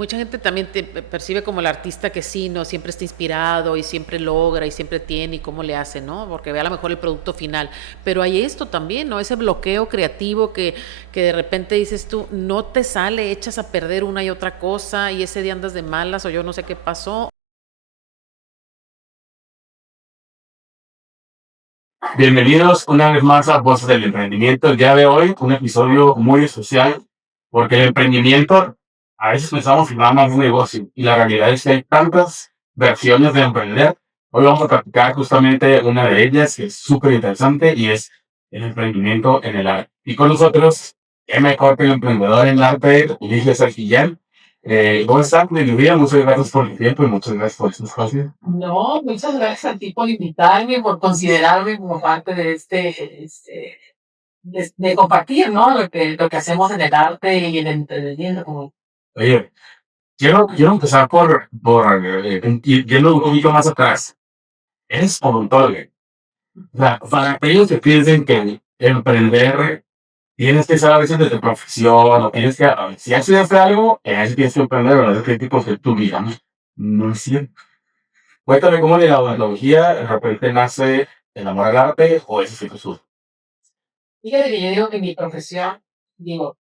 mucha gente también te percibe como el artista que sí, ¿no? Siempre está inspirado y siempre logra y siempre tiene y cómo le hace, ¿no? Porque ve a lo mejor el producto final. Pero hay esto también, ¿no? Ese bloqueo creativo que de repente dices tú, no te sale, echas a perder una y otra cosa y ese día andas de malas o yo no sé qué pasó. Bienvenidos una vez más a Voces del Emprendimiento. El día de hoy, un episodio muy especial, porque el emprendimiento, a veces pensamos que nada más es un negocio, y la realidad es que hay tantas versiones de emprender. Hoy vamos a practicar justamente una de ellas, que es súper interesante, y es el emprendimiento en el arte. Y con nosotros, qué mejor que el emprendedor en el arte, Ulises Sargillán. ¿Cómo estás, Livia? Muchas gracias por el tiempo y muchas gracias por este espacio. No, muchas gracias a ti por invitarme, por considerarme como parte de de compartir, ¿no? Lo que hacemos en el arte y en el entretenimiento. Oye, quiero empezar por yendo un poquito más atrás. Eres odontólogo. O sea, para aquellos que piensen que emprender tienes que saber a veces de tu profesión, o tienes que, si ya estudiaste algo, es tienes que emprender, o es crítico de tu vida. No es cierto. Cuéntame cómo de la odontología de repente nace el amor al arte o ese es su. Fíjate que yo digo que mi profesión,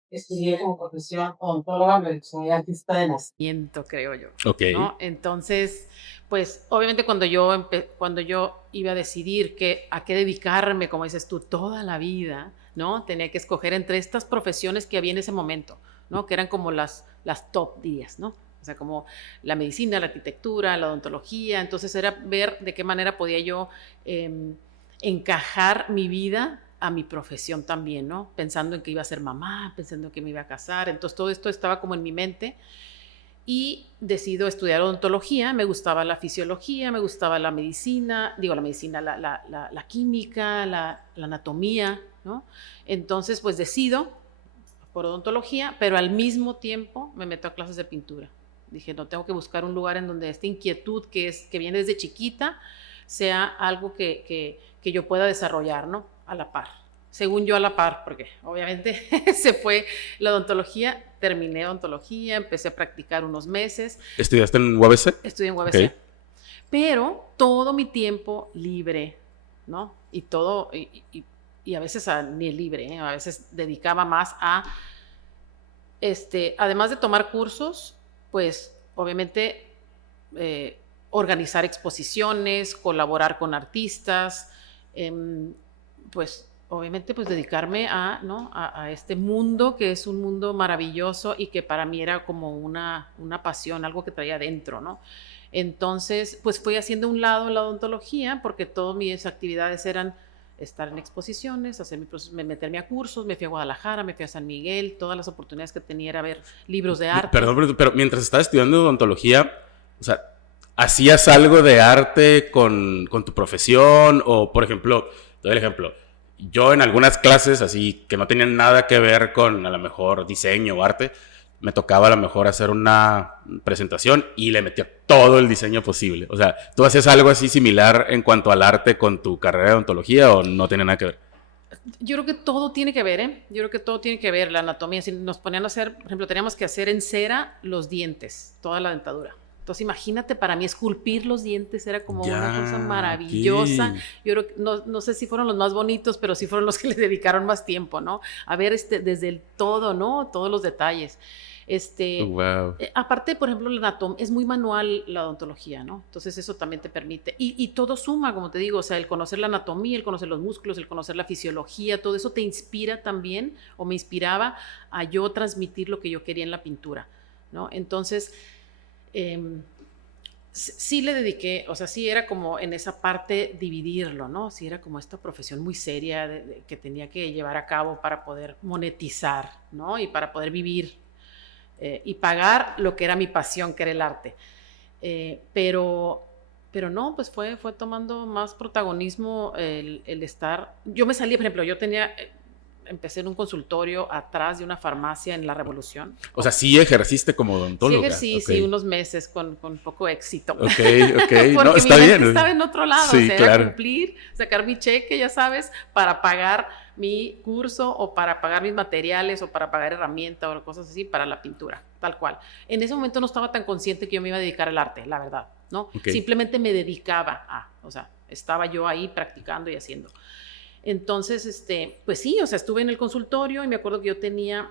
estudié como profesión odontóloga, pero soy artista de Nacimiento, creo yo. Ok. ¿No? Entonces, pues obviamente cuando yo iba a decidir a qué dedicarme, como dices tú, toda la vida, ¿no? Tenía que escoger entre estas profesiones que había en ese momento, ¿no? Que eran como las top 10, ¿no? O sea, como la medicina, la arquitectura, la odontología. Entonces era ver de qué manera podía yo encajar mi vida a mi profesión también, ¿no? Pensando en que iba a ser mamá, pensando en que me iba a casar. Entonces todo esto estaba como en mi mente y decido estudiar odontología. Me gustaba la fisiología, me gustaba la medicina, la química, la anatomía, ¿no? Entonces, pues decido por odontología, pero al mismo tiempo me meto a clases de pintura. Dije, no, tengo que buscar un lugar en donde esta inquietud que viene desde chiquita sea algo que yo pueda desarrollar, ¿no? A la par. Según yo, a la par, porque obviamente se fue la odontología, terminé odontología, empecé a practicar unos meses. ¿Estudiaste en UABC? Estudié en UABC. Okay. Pero todo mi tiempo libre, ¿no? Y todo, y a veces ni libre, ¿eh? A veces dedicaba más a, además de tomar cursos, pues obviamente organizar exposiciones, colaborar con artistas, pues obviamente pues dedicarme ¿no? a este mundo que es un mundo maravilloso y que para mí era como una pasión, algo que traía dentro, ¿no? Entonces pues fui haciendo un lado la odontología porque todas mis actividades eran estar en exposiciones, meterme a cursos, me fui a Guadalajara, me fui a San Miguel, todas las oportunidades que tenía era ver libros de arte. Perdón, pero mientras estabas estudiando odontología, o sea, ¿hacías algo de arte con tu profesión? O, por ejemplo, te doy el ejemplo, yo en algunas clases así que no tenían nada que ver con a lo mejor diseño o arte, me tocaba a lo mejor hacer una presentación y le metía todo el diseño posible. O sea, ¿tú hacías algo así similar en cuanto al arte con tu carrera de odontología o no tenía nada que ver? Yo creo que todo tiene que ver, ¿eh? Yo creo que todo tiene que ver, la anatomía. Si nos ponían a hacer, por ejemplo, teníamos que hacer en cera los dientes, toda la dentadura. Entonces, imagínate, para mí esculpir los dientes era como una cosa maravillosa. Okay. Yo creo que no sé si fueron los más bonitos, pero sí fueron los que les dedicaron más tiempo, ¿no? A ver desde el todo, ¿no? Todos los detalles. Wow. Aparte, por ejemplo, es muy manual la odontología, ¿no? Entonces eso también te permite, y todo suma, como te digo, o sea, el conocer la anatomía, el conocer los músculos, el conocer la fisiología, todo eso te inspira también, o me inspiraba a yo transmitir lo que yo quería en la pintura, ¿no? Entonces, sí le dediqué, o sea, sí era como en esa parte dividirlo, ¿no? Sí era como esta profesión muy seria que tenía que llevar a cabo para poder monetizar, ¿no? Y para poder vivir y pagar lo que era mi pasión, que era el arte. Pero no, pues fue tomando más protagonismo el estar. Yo me salí, por ejemplo, empecé en un consultorio atrás de una farmacia en La Revolución. O sea, sí ejerciste como odontóloga. Sí, ejercí, sí, unos meses con poco éxito. Ok. Porque No, está mi mente bien. estaba en otro lado, Sí, o sea, claro. era cumplir, sacar mi cheque, ya sabes, para pagar mi curso o para pagar mis materiales o para pagar herramientas o cosas así para la pintura, tal cual. En ese momento no estaba tan consciente que yo me iba a dedicar al arte, la verdad, ¿no? Ok. Simplemente me dedicaba o sea, estaba yo ahí practicando y haciendo. Entonces, pues sí, o sea, estuve en el consultorio y me acuerdo que yo tenía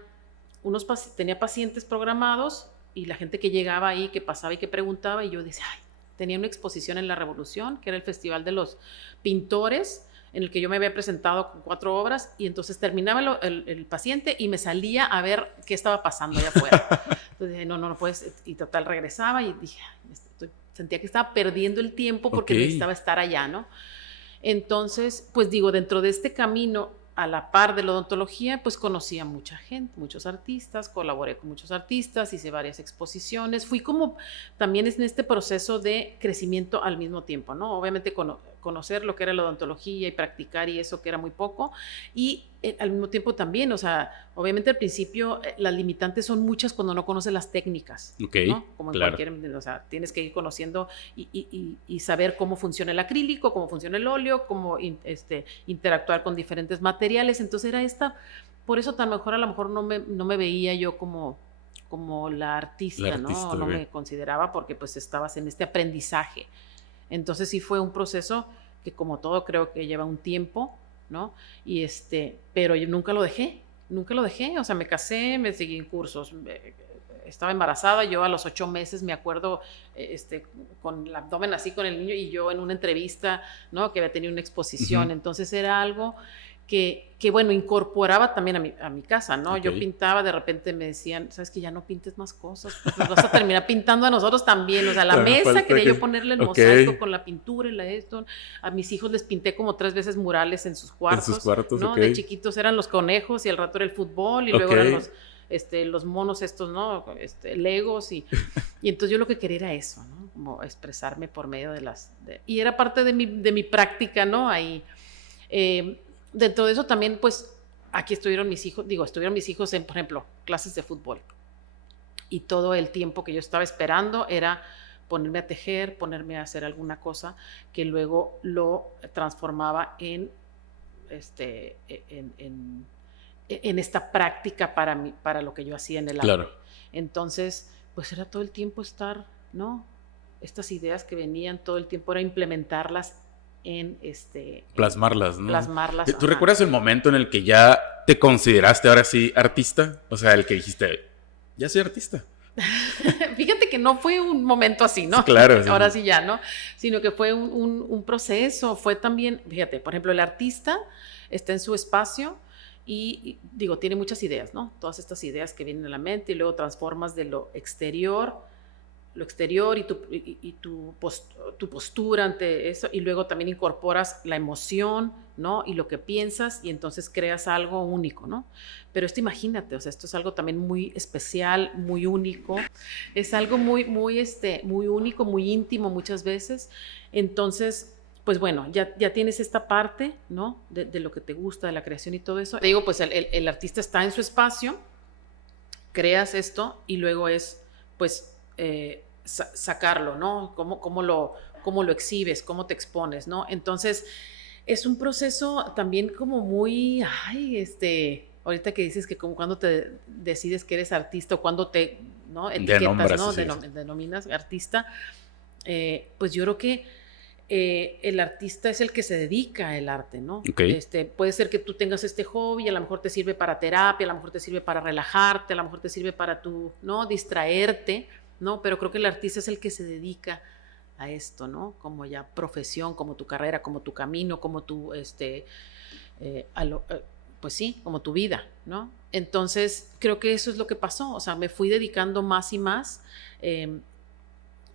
pacientes programados y la gente que llegaba ahí, que pasaba y que preguntaba, y yo decía, ay, tenía una exposición en La Revolución, que era el Festival de los Pintores, en el que yo me había presentado con 4 obras, y entonces terminaba el paciente y me salía a ver qué estaba pasando allá afuera. Entonces dije, no puedes, y total regresaba y dije, sentía que estaba perdiendo el tiempo porque necesitaba estar allá, ¿no? Entonces, pues digo, dentro de este camino, a la par de la odontología, pues conocí a mucha gente, muchos artistas, colaboré con muchos artistas, hice varias exposiciones, fui como también en este proceso de crecimiento al mismo tiempo, ¿no? Obviamente conocer lo que era la odontología y practicar y eso que era muy poco, y al mismo tiempo también, o sea, obviamente al principio las limitantes son muchas cuando no conoces las técnicas, ¿no? Como en cualquier, o sea, tienes que ir conociendo y saber cómo funciona el acrílico, cómo funciona el óleo, cómo interactuar con diferentes materiales. Entonces era por eso a lo mejor no me veía yo como la artista, ¿no? No me consideraba porque pues estabas en este aprendizaje. Entonces sí fue un proceso que como todo creo que lleva un tiempo, ¿no? Y pero yo nunca lo dejé, o sea, me casé, me seguí en cursos, estaba embarazada, yo a los 8 meses me acuerdo, con el abdomen así con el niño y yo en una entrevista, ¿no? Que había tenido una exposición, entonces era algo que bueno, incorporaba también a mi casa, ¿no? Yo pintaba, de repente me decían, ¿sabes que ya no pintes más cosas? Pues nos vas a terminar pintando a nosotros también, o sea, la mesa quería yo ponerle el mosaico con la pintura y esto, a mis hijos les pinté como 3 veces murales en sus cuartos, ¿no? De chiquitos eran los conejos y al rato era el fútbol y luego eran los monos estos, ¿no? Legos y entonces yo lo que quería era eso, ¿no? Como expresarme por medio y era parte de mi práctica, ¿no? Ahí, dentro de eso también, pues, aquí estuvieron mis hijos en, por ejemplo, clases de fútbol. Y todo el tiempo que yo estaba esperando era ponerme a tejer, ponerme a hacer alguna cosa que luego lo transformaba en esta práctica para lo que yo hacía en el arte. Claro. Entonces, pues era todo el tiempo estar, ¿no? Estas ideas que venían, todo el tiempo era implementarlas en plasmarlas, ¿no? Plasmarlas. ¿Tú recuerdas el momento en el que ya te consideraste ahora sí artista? O sea, el que dijiste, ya soy artista. Fíjate que no fue un momento así, ¿no? Claro. Ahora sí ya, ¿no? Sino que fue un proceso, fue también, fíjate, por ejemplo, el artista está en su espacio y digo, tiene muchas ideas, ¿no? Todas estas ideas que vienen a la mente y luego transformas de lo exterior y tu postura ante eso, y luego también incorporas la emoción, ¿no? Y lo que piensas, y entonces creas algo único, ¿no? Pero imagínate, o sea, esto es algo también muy especial, muy único, es algo muy único, muy íntimo muchas veces. Entonces, pues bueno, ya tienes esta parte, ¿no? De lo que te gusta, de la creación y todo eso. Te digo, pues el artista está en su espacio, creas esto y luego es, pues, sacarlo, ¿no? ¿Cómo lo exhibes? ¿Cómo te expones? ¿No? Entonces, es un proceso también como muy, ahorita que dices que como cuando te decides que eres artista o cuando te, ¿no? Etiquetas, nombras, ¿no? Sí. Denominas artista, pues yo creo que el artista es el que se dedica al arte, ¿no? Puede ser que tú tengas este hobby, a lo mejor te sirve para terapia, a lo mejor te sirve para relajarte, a lo mejor te sirve para ¿no? Distraerte, ¿no? Pero creo que el artista es el que se dedica a esto, ¿no? Como ya profesión, como tu carrera, como tu camino, como tu, pues sí, como tu vida, ¿no? Entonces, creo que eso es lo que pasó, o sea, me fui dedicando más y más.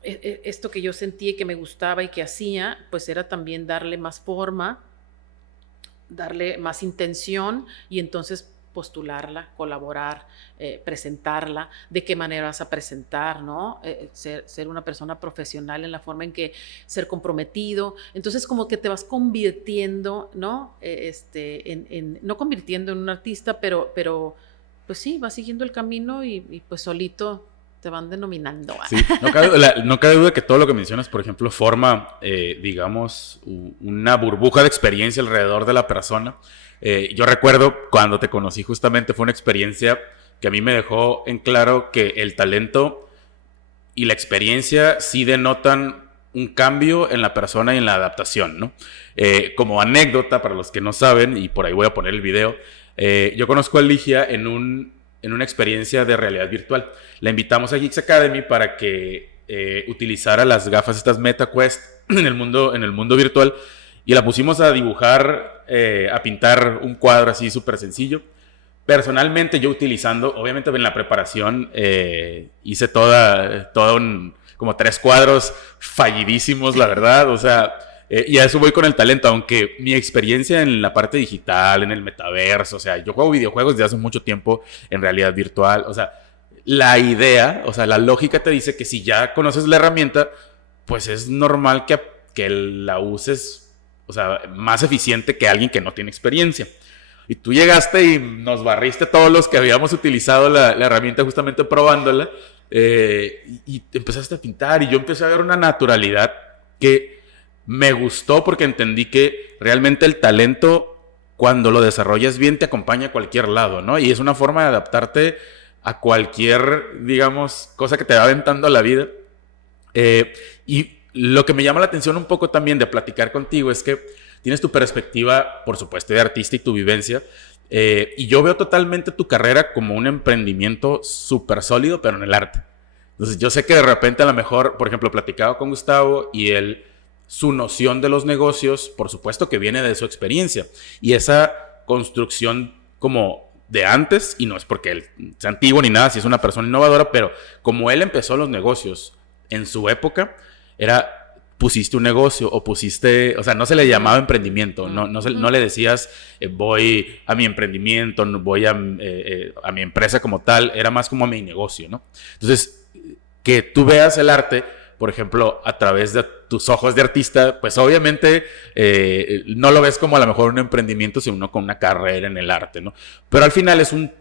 Esto que yo sentía y que me gustaba y que hacía, pues era también darle más forma, darle más intención y entonces postularla, colaborar, presentarla, de qué manera vas a presentar, ¿no? Ser una persona profesional en la forma en que ser comprometido. Entonces como que te vas convirtiendo, ¿no? No convirtiendo en un artista, pero pues sí, vas siguiendo el camino y pues solito te van denominando. Sí, no cabe duda que todo lo que mencionas, por ejemplo, forma, digamos, una burbuja de experiencia alrededor de la persona. Yo recuerdo cuando te conocí justamente fue una experiencia que a mí me dejó en claro que el talento y la experiencia sí denotan un cambio en la persona y en la adaptación, ¿no? Como anécdota, para los que no saben, y por ahí voy a poner el video, yo conozco a Ligia en una experiencia de realidad virtual. La invitamos a Geeks Academy para que utilizara las gafas estas MetaQuest en el mundo virtual, y la pusimos a dibujar, a pintar un cuadro así súper sencillo. Personalmente yo utilizando, obviamente en la preparación hice como 3 cuadros fallidísimos, la verdad, o sea, y a eso voy con el talento, aunque mi experiencia en la parte digital, en el metaverso, o sea, yo juego videojuegos desde hace mucho tiempo en realidad virtual, o sea, la idea, o sea, la lógica te dice que si ya conoces la herramienta, pues es normal que la uses, o sea, más eficiente que alguien que no tiene experiencia. Y tú llegaste y nos barriste todos los que habíamos utilizado la herramienta justamente probándola, y empezaste a pintar y yo empecé a ver una naturalidad que me gustó porque entendí que realmente el talento, cuando lo desarrollas bien, te acompaña a cualquier lado, ¿no? Y es una forma de adaptarte a cualquier, digamos, cosa que te va aventando a la vida. Y lo que me llama la atención un poco también de platicar contigo es que tienes tu perspectiva, por supuesto, de artista y tu vivencia. Y yo veo totalmente tu carrera como un emprendimiento súper sólido, pero en el arte. Entonces, yo sé que de repente a lo mejor, por ejemplo, platicaba con Gustavo y su noción de los negocios, por supuesto que viene de su experiencia. Y esa construcción como de antes, y no es porque él sea antiguo ni nada, si es una persona innovadora, pero como él empezó los negocios en su época, pusiste un negocio o pusiste, o sea, no se le llamaba emprendimiento, no le decías voy a mi emprendimiento, voy a mi empresa como tal, era más como a mi negocio, ¿no? Entonces, que tú veas el arte, por ejemplo, a través de tus ojos de artista, pues obviamente no lo ves como a lo mejor un emprendimiento, sino con una carrera en el arte, ¿no? Pero al final es un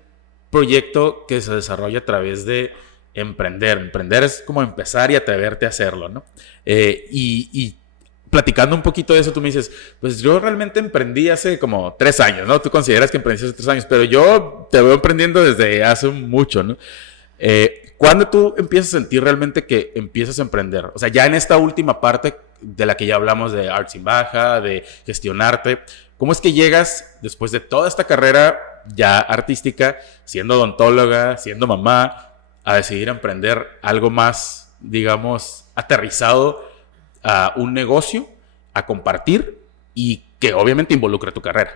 proyecto que se desarrolla a través de emprender. Emprender es como empezar y atreverte a hacerlo, ¿no? Y platicando un poquito de eso, tú me dices, pues yo realmente emprendí hace como 3 años, ¿no? Tú consideras que emprendiste hace 3 años, pero yo te veo emprendiendo desde hace mucho, ¿no? ¿Cuándo tú empiezas a sentir realmente que empiezas a emprender? O sea, ya en esta última parte de la que ya hablamos de Art Sin Baja, de gestionarte, ¿cómo es que llegas después de toda esta carrera ya artística, siendo odontóloga, siendo mamá, a decidir emprender algo más, digamos, aterrizado a un negocio, a compartir y que obviamente involucre tu carrera?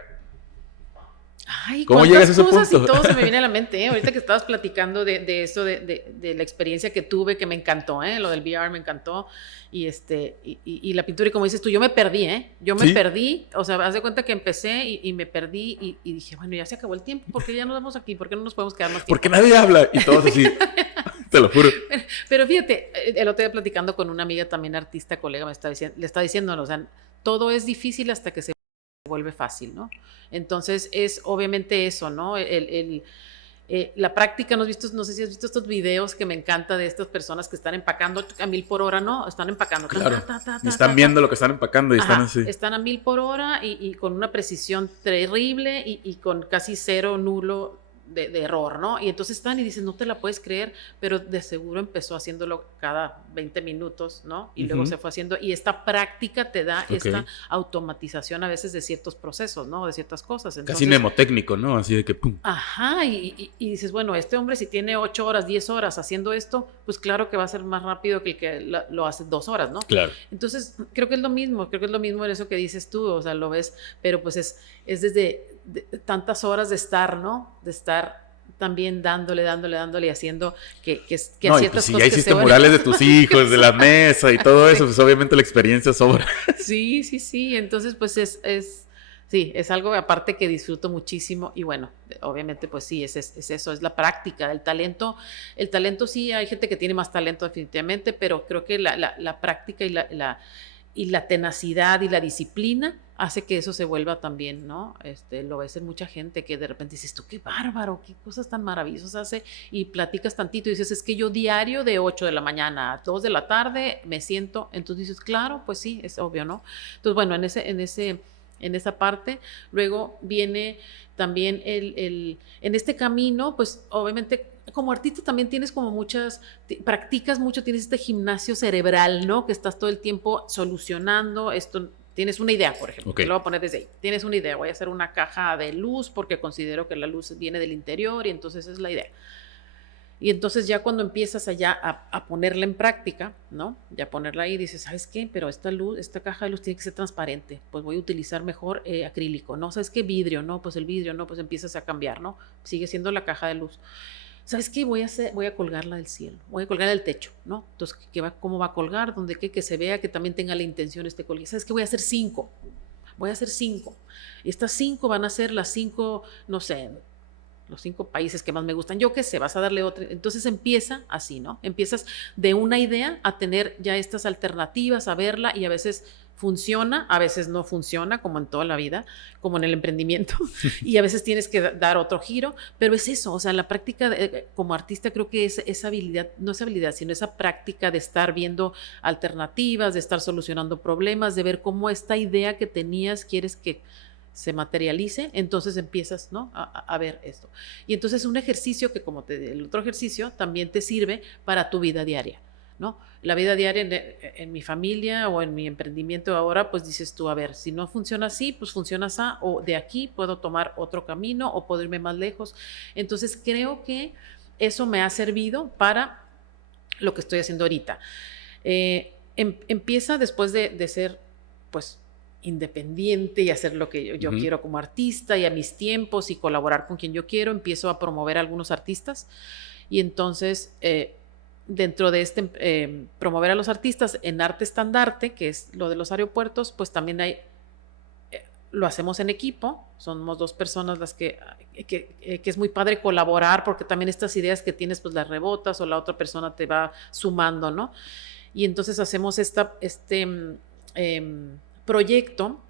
Ay, ¿cómo llegas a ese cosas punto? Y todo se me viene a la mente, ¿eh? Ahorita que estabas platicando de eso, de la experiencia que tuve, que me encantó, ¿eh? Lo del VR me encantó, y la pintura, y como dices tú, yo me perdí, ¿eh? Yo me perdí, o sea, haz de cuenta que empecé y me perdí, y dije, bueno, ya se acabó el tiempo, ¿por qué ya nos vamos aquí? ¿Por qué no nos podemos quedar más tiempo? Porque nadie habla, y todos así, te lo juro. Pero fíjate, el otro día platicando con una amiga también artista, colega, le está diciendo, o sea, todo es difícil hasta que se vuelve fácil, ¿no? Entonces es obviamente eso, ¿no? La práctica, no sé si has visto estos videos que me encanta de estas personas que están empacando a 1000 por hora, ¿no? Están empacando. Claro. Y están viendo lo que están empacando y están así. Están a 1000 por hora y con una precisión terrible y con casi cero nulo de error, ¿no? Y entonces están y dicen, no te la puedes creer, pero de seguro empezó haciéndolo cada 20 minutos, ¿no? Y luego se fue haciendo, y esta práctica te da esta automatización a veces de ciertos procesos, ¿no? De ciertas cosas. Entonces, casi mnemotécnico, ¿no? Así de que pum. Ajá, y dices, bueno, este hombre si tiene 8 horas, 10 horas haciendo esto, pues claro que va a ser más rápido que el que lo hace 2 horas, ¿no? Claro. Entonces, creo que es lo mismo en eso que dices tú, o sea, lo ves, pero pues es desde tantas horas de estar, ¿no? De estar también dándole y haciendo que no, a ciertas y pues, cosas si ya hiciste que murales de tus hijos, de la mesa y todo eso, pues obviamente la experiencia sobra. Sí, entonces pues sí, es algo aparte que disfruto muchísimo y bueno, obviamente pues sí, es eso, es la práctica del talento. El talento sí, hay gente que tiene más talento definitivamente, pero creo que la práctica y la tenacidad y la disciplina hace que eso se vuelva también, ¿no? Lo ves en mucha gente que de repente dices, tú qué bárbaro, qué cosas tan maravillosas hace, y platicas tantito y dices, es que yo diario de 8 de la mañana a 2 de la tarde me siento, entonces dices, claro, pues sí, es obvio, ¿no? Entonces, bueno, en esa parte, luego viene también en este camino, pues obviamente como artista también tienes como practicas mucho, tienes este gimnasio cerebral, ¿no? Que estás todo el tiempo solucionando esto. Tienes una idea, por ejemplo, Okay. te lo voy a poner desde ahí. Tienes una idea, voy a hacer una caja de luz porque considero que la luz viene del interior y entonces esa es la idea. Y entonces ya cuando empiezas allá a ponerla en práctica, ¿no? Ya ponerla ahí, dices, ¿sabes qué? Pero esta caja de luz tiene que ser transparente, pues voy a utilizar mejor acrílico, ¿no? ¿Sabes qué? Vidrio, ¿no? Pues el vidrio, ¿no? Pues empiezas a cambiar, ¿no? Sigue siendo la caja de luz. ¿Sabes qué? Voy a colgarla del cielo, voy a colgarla del techo, ¿no? Entonces, ¿cómo va a colgar? ¿Dónde qué? Que se vea, que también tenga la intención colgar. ¿Sabes qué? Voy a hacer 5. Y estas 5 van a ser las 5, no sé, los 5 países que más me gustan. Yo qué sé, vas a darle otra. Entonces empieza así, ¿no? Empiezas de una idea a tener ya estas alternativas, a verla y a veces funciona, a veces no funciona, como en toda la vida, como en el emprendimiento, y a veces tienes que dar otro giro, pero es eso, o sea, la práctica como artista creo que es esa habilidad, no es habilidad, sino esa práctica de estar viendo alternativas, de estar solucionando problemas, de ver cómo esta idea que tenías quieres que se materialice, entonces empiezas, ¿no? a ver esto. Y entonces un ejercicio que el otro ejercicio también te sirve para tu vida diaria, ¿no? La vida diaria en mi familia o en mi emprendimiento ahora, pues dices tú, a ver, si no funciona así, pues funciona así, o de aquí puedo tomar otro camino o puedo irme más lejos. Entonces creo que eso me ha servido para lo que estoy haciendo ahorita. Empieza después de ser, pues, independiente y hacer lo que yo quiero como artista y a mis tiempos y colaborar con quien yo quiero, empiezo a promover a algunos artistas y entonces dentro de promover a los artistas en arte estandarte, que es lo de los aeropuertos, pues también lo hacemos en equipo, somos 2 personas las que es muy padre colaborar porque también estas ideas que tienes pues las rebotas o la otra persona te va sumando, ¿no? Y entonces hacemos este proyecto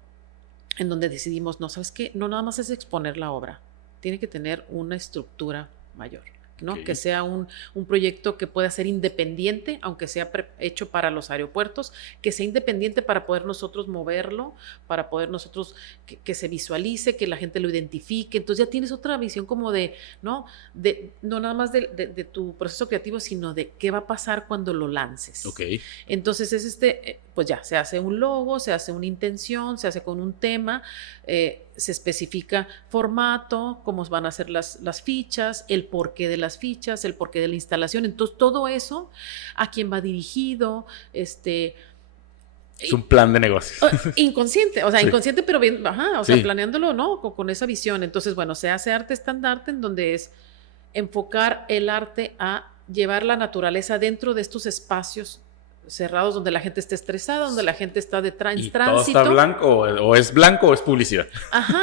en donde decidimos, no, ¿sabes qué? No nada más es exponer la obra, tiene que tener una estructura mayor, ¿no? Okay. Que sea un proyecto que pueda ser independiente, aunque sea hecho para los aeropuertos, que sea independiente para poder nosotros moverlo, para poder nosotros que se visualice, que la gente lo identifique. Entonces ya tienes otra visión como no nada más de tu proceso creativo, sino de qué va a pasar cuando lo lances. Okay. Entonces es pues ya, se hace un logo, se hace una intención, se hace con un tema, se especifica formato, cómo van a ser las fichas, el porqué de las fichas, el porqué de la instalación. Entonces, todo eso, a quién va dirigido, es un plan de negocios. Inconsciente, o sea, sí. Inconsciente, pero bien, o sea, sí. Planeándolo, ¿no? Con esa visión. Entonces, bueno, se hace arte estandarte en donde es enfocar el arte a llevar la naturaleza dentro de estos espacios cerrados donde la gente está estresada, donde la gente está de tránsito. Todo está blanco, o es blanco o es publicidad.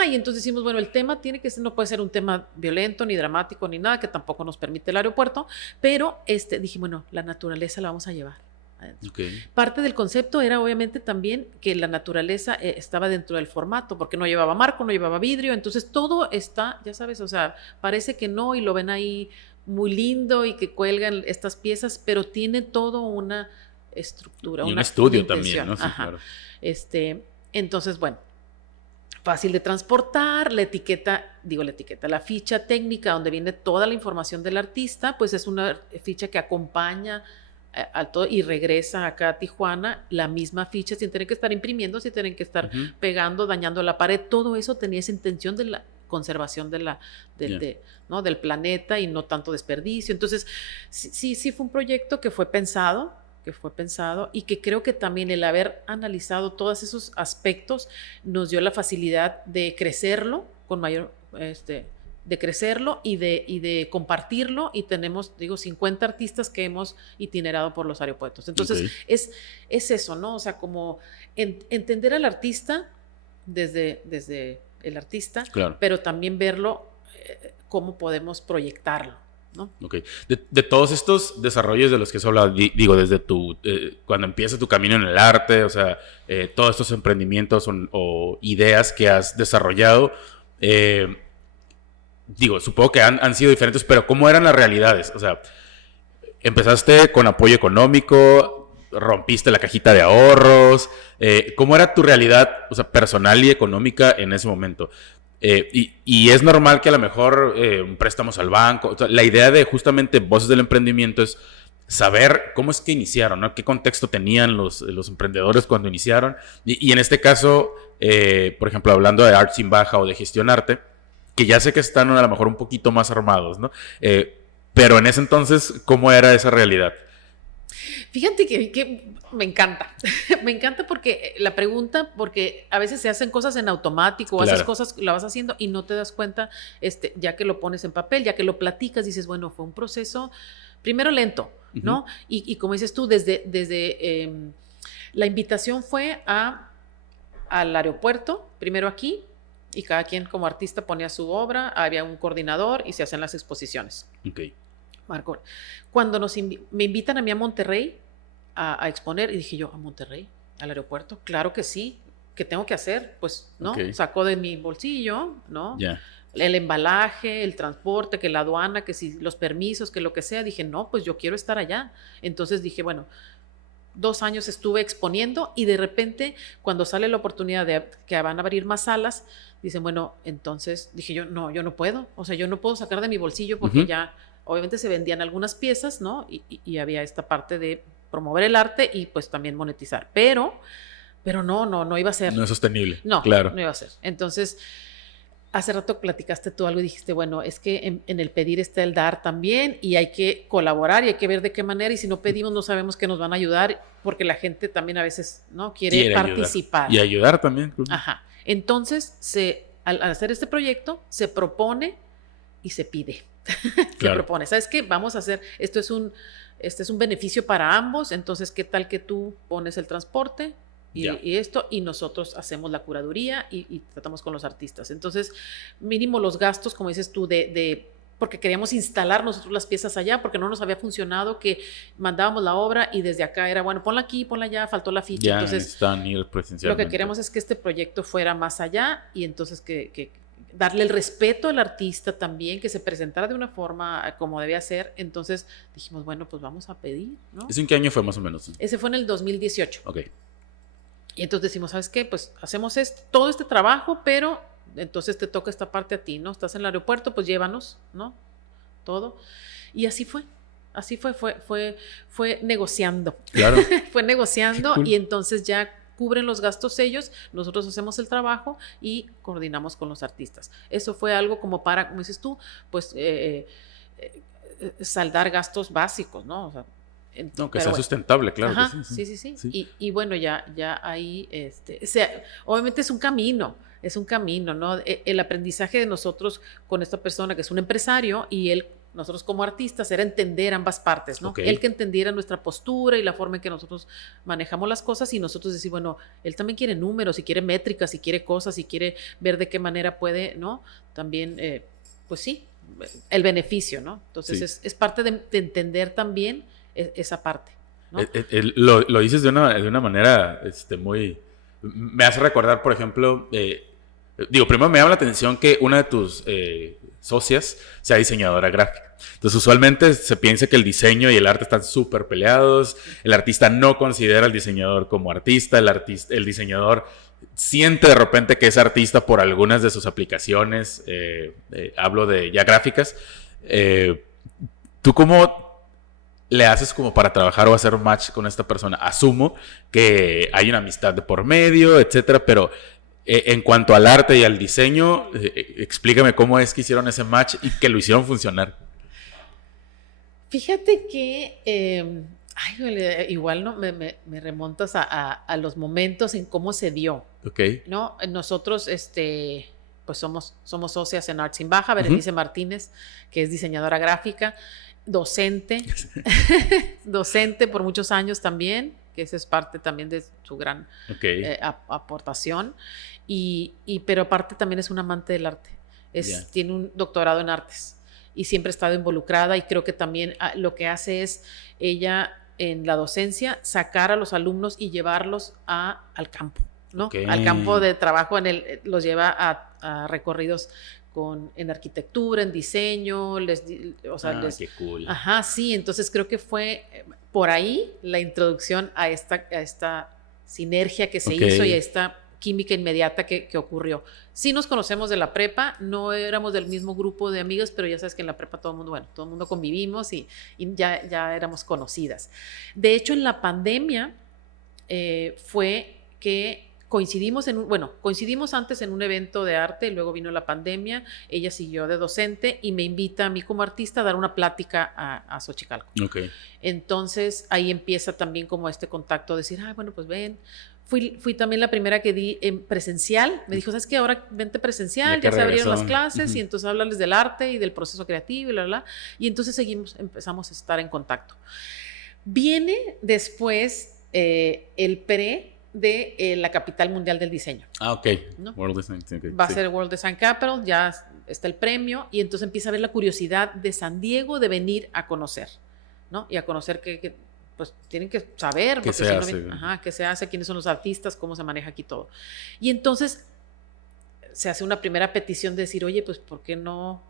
Y entonces decimos, bueno, el tema tiene que ser, no puede ser un tema violento, ni dramático, ni nada, que tampoco nos permite el aeropuerto, pero dije, bueno, la naturaleza la vamos a llevar adentro. Okay. Parte del concepto era obviamente también que la naturaleza estaba dentro del formato, porque no llevaba marco, no llevaba vidrio, entonces todo está, ya sabes, o sea, parece que no, y lo ven ahí muy lindo y que cuelgan estas piezas, pero tiene todo una estructura. Y un estudio también, ¿no? Sí, claro. Entonces, bueno, fácil de transportar, la ficha técnica donde viene toda la información del artista, pues es una ficha que acompaña al todo y regresa acá a Tijuana, la misma ficha, sin tener que estar imprimiendo, sin tener que estar pegando, dañando la pared, todo eso tenía esa intención de la conservación del planeta y no tanto desperdicio. Entonces, sí fue un proyecto que fue pensado y que creo que también el haber analizado todos esos aspectos nos dio la facilidad de crecerlo con mayor, de crecerlo y de compartirlo, y tenemos, 50 artistas que hemos itinerado por los aeropuertos. Entonces, es eso, ¿no? O sea, como entender al artista desde el artista, claro. Pero también verlo cómo podemos proyectarlo, ¿no? Ok. De todos estos desarrollos de los que has hablado, digo, desde cuando empieza tu camino en el arte, o sea, todos estos emprendimientos o ideas que has desarrollado, digo, supongo que han sido diferentes, pero ¿cómo eran las realidades? O sea, empezaste con apoyo económico, rompiste la cajita de ahorros, ¿cómo era tu realidad, o sea, personal y económica en ese momento? Y es normal que a lo mejor préstamos al banco, o sea, la idea de justamente Voces del Emprendimiento es saber cómo es que iniciaron, ¿no? ¿Qué contexto tenían los emprendedores cuando iniciaron? Y en este caso, por ejemplo, hablando de Art Sin Baja o de Gestionarte, que ya sé que están a lo mejor un poquito más armados, ¿no? Pero en ese entonces, ¿cómo era esa realidad? Fíjate que me encanta. Me encanta porque la pregunta, porque a veces se hacen cosas en automático, o Claro. haces cosas, la vas haciendo y no te das cuenta, ya que lo pones en papel, ya que lo platicas, dices, bueno, fue un proceso primero lento, ¿no? Ujú. Y como dices tú, desde la invitación fue al aeropuerto, primero aquí, y cada quien como artista ponía su obra, había un coordinador y se hacen las exposiciones. Ok. Marco, cuando me invitan a mí a Monterrey a exponer, y dije yo, ¿a Monterrey? ¿Al aeropuerto? Claro que sí. ¿Qué tengo que hacer? Pues, ¿no? Ok. Saco de mi bolsillo, ¿no? Ya. El embalaje, el transporte, que la aduana, que si los permisos, que lo que sea. Dije, no, pues yo quiero estar allá. Entonces dije, bueno, 2 años estuve exponiendo y de repente, cuando sale la oportunidad de que van a abrir más salas, dicen, bueno, entonces dije yo no puedo. O sea, yo no puedo sacar de mi bolsillo porque Ujú. ya, obviamente se vendían algunas piezas, ¿no? Y había esta parte de promover el arte y pues también monetizar. Pero no iba a ser. No es sostenible. No, Claro. no iba a ser. Entonces, hace rato platicaste tú algo y dijiste, bueno, es que en el pedir está el dar también y hay que colaborar y hay que ver de qué manera y si no pedimos no sabemos que nos van a ayudar porque la gente también a veces no quiere participar. Y ayudar también. Ajá. Entonces, al hacer este proyecto, se propone y se pide. Se Claro. propone, ¿sabes qué? Vamos a hacer, este es un beneficio para ambos, entonces, ¿qué tal que tú pones el transporte? Ya. Y esto, y nosotros hacemos la curaduría y tratamos con los artistas. Entonces, mínimo los gastos, como dices tú, porque queríamos instalar nosotros las piezas allá, porque no nos había funcionado que mandábamos la obra y desde acá era, bueno, ponla aquí, ponla allá, faltó la ficha. Ya Entonces, están ir presencialmente. lo que queremos es que este proyecto fuera más allá y entonces que darle el respeto al artista también, que se presentara de una forma como debía ser. Entonces dijimos, bueno, pues vamos a pedir, ¿no? ¿Eso en qué año fue más o menos? Ese fue en el 2018. Ok. Y entonces decimos, ¿sabes qué? Pues hacemos todo este trabajo, pero entonces te toca esta parte a ti, ¿no? Estás en el aeropuerto, pues llévanos, ¿no? Todo. Y así fue. Así fue negociando. Claro. Fue negociando Qué cool. y entonces ya cubren los gastos ellos, nosotros hacemos el trabajo y coordinamos con los artistas. Eso fue algo como para, como dices tú, pues saldar gastos básicos, ¿no? O sea, No, que sea sustentable, claro. Ajá, que sí. sí. Y bueno, ya ahí, obviamente es un camino, ¿no? El aprendizaje de nosotros con esta persona que es un empresario y nosotros como artistas era entender ambas partes, ¿no? Ok. Él que entendiera nuestra postura y la forma en que nosotros manejamos las cosas y nosotros decir, bueno, él también quiere números y quiere métricas y quiere cosas y quiere ver de qué manera puede, ¿no? También, pues sí, el beneficio, ¿no? Entonces Sí. es parte de entender también esa parte, ¿no? Lo dices de una manera muy... Me hace recordar, por ejemplo, primero me llama la atención que una de tus socias sea diseñadora gráfica. Entonces, usualmente se piensa que el diseño y el arte están súper peleados. El artista no considera al diseñador como artista. El diseñador siente de repente que es artista por algunas de sus aplicaciones. Hablo de ya gráficas. ¿Tú cómo le haces como para trabajar o hacer match con esta persona? Asumo que hay una amistad de por medio, etcétera, pero en cuanto al arte y al diseño, explícame cómo es que hicieron ese match y que lo hicieron funcionar. Fíjate que, igual no me remontas a los momentos en cómo se dio, Ok. ¿no? Nosotros, pues somos socias en Art Sin Baja, Berenice Martínez, que es diseñadora gráfica, docente por muchos años también, que esa es parte también de su gran aportación, pero aparte también es un amante del arte, tiene un doctorado en artes y siempre he estado involucrada y creo que también lo que hace es ella en la docencia sacar a los alumnos y llevarlos al campo, ¿no? Okay. Al campo de trabajo, los lleva a recorridos en arquitectura, en diseño, qué cool. Ajá, sí, entonces creo que fue por ahí la introducción a esta sinergia que se hizo y a esta química inmediata que ocurrió. Sí nos conocemos de la prepa, no éramos del mismo grupo de amigas, pero ya sabes que en la prepa todo el mundo convivimos y ya éramos conocidas. De hecho, en la pandemia fue que coincidimos antes en un evento de arte, luego vino la pandemia, ella siguió de docente y me invita a mí como artista a dar una plática a Xochicalco. Okay. Entonces ahí empieza también como este contacto, decir, bueno, pues ven. Fui también la primera que di en presencial. Me dijo, ¿sabes qué? Ahora vente presencial, ya se abrieron las clases y entonces háblales del arte y del proceso creativo y y entonces empezamos a estar en contacto. Viene después el pre de la capital mundial del diseño. Ok. ¿No? World Design. Okay. Va a ser World Design Capital, ya está el premio y entonces empieza a ver la curiosidad de San Diego de venir a conocer, ¿no? Y a conocer que pues tienen que saber qué se hace, qué se hace, quiénes son los artistas, cómo se maneja aquí todo. Y entonces se hace una primera petición de decir, oye, pues ¿por qué no?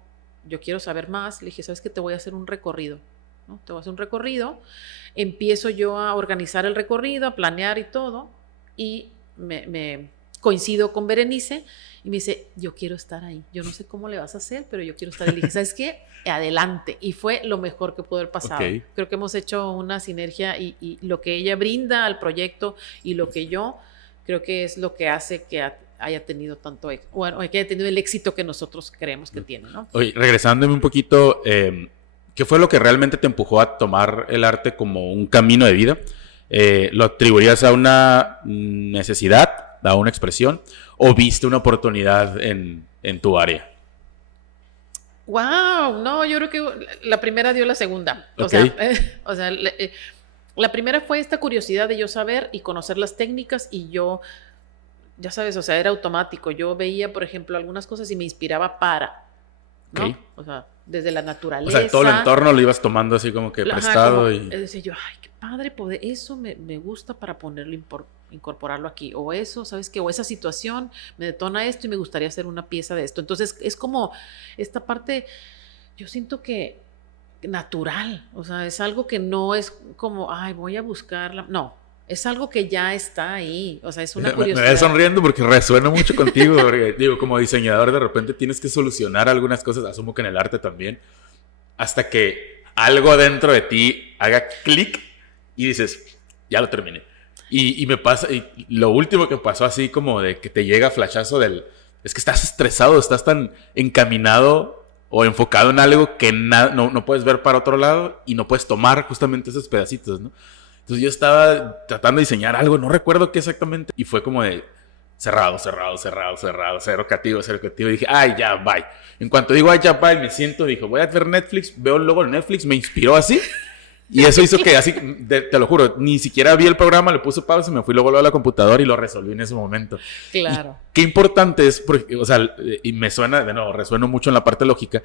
Yo quiero saber más. Le dije, ¿sabes qué? Te voy a hacer un recorrido, ¿no? Te voy a hacer un recorrido. Empiezo yo a organizar el recorrido, a planear y todo, y me coincido con Berenice y me dice, yo quiero estar ahí. Yo no sé cómo le vas a hacer, pero yo quiero estar ahí. Le dije, ¿sabes qué? Adelante. Y fue lo mejor que pudo haber pasado. Okay. Creo que hemos hecho una sinergia y lo que ella brinda al proyecto y lo que yo creo que es lo que hace que haya tenido tanto éxito, bueno, que haya tenido el éxito que nosotros creemos que tiene, ¿no? Oye, regresándome un poquito, ¿qué fue lo que realmente te empujó a tomar el arte como un camino de vida? ¿Lo atribuirías a una necesidad, a una expresión, o viste una oportunidad en tu área? Wow, no, yo creo que la primera dio la segunda. Okay. La primera fue esta curiosidad de yo saber y conocer las técnicas y yo, ya sabes, era automático. Yo veía, por ejemplo, algunas cosas y me inspiraba ¿no? Okay. Desde la naturaleza. O sea, todo el entorno lo ibas tomando así como que prestado. Decía yo, ay, qué padre, eso me gusta para incorporarlo aquí. O eso, ¿sabes qué? O esa situación me detona esto y me gustaría hacer una pieza de esto. Entonces, es como esta parte, yo siento que natural. O sea, es algo que no es como, ay, voy a buscarla. No, es algo que ya está ahí. O sea, es una curiosidad. Me voy sonriendo porque resueno mucho contigo. Porque, digo, como diseñador, de repente tienes que solucionar algunas cosas. Asumo que en el arte también. Hasta que algo dentro de ti haga clic y dices, ya lo terminé. Y me pasa, y lo último que pasó así como de que te llega flashazo es que estás estresado, estás tan encaminado o enfocado en algo que no puedes ver para otro lado y no puedes tomar justamente esos pedacitos, ¿no? Entonces yo estaba tratando de diseñar algo, no recuerdo qué exactamente, y fue como de cerrado, cero creativo. Y dije, ay, ya, bye. En cuanto digo, ay, ya, bye, me siento, dijo, voy a ver Netflix, veo el logo de Netflix, me inspiró así. Y eso hizo que así, te lo juro, ni siquiera vi el programa, le puse pausa, me fui luego a la computadora y lo resolví en ese momento. Claro. Y qué importante es, porque, o sea, y me suena, de nuevo, resueno mucho en la parte lógica,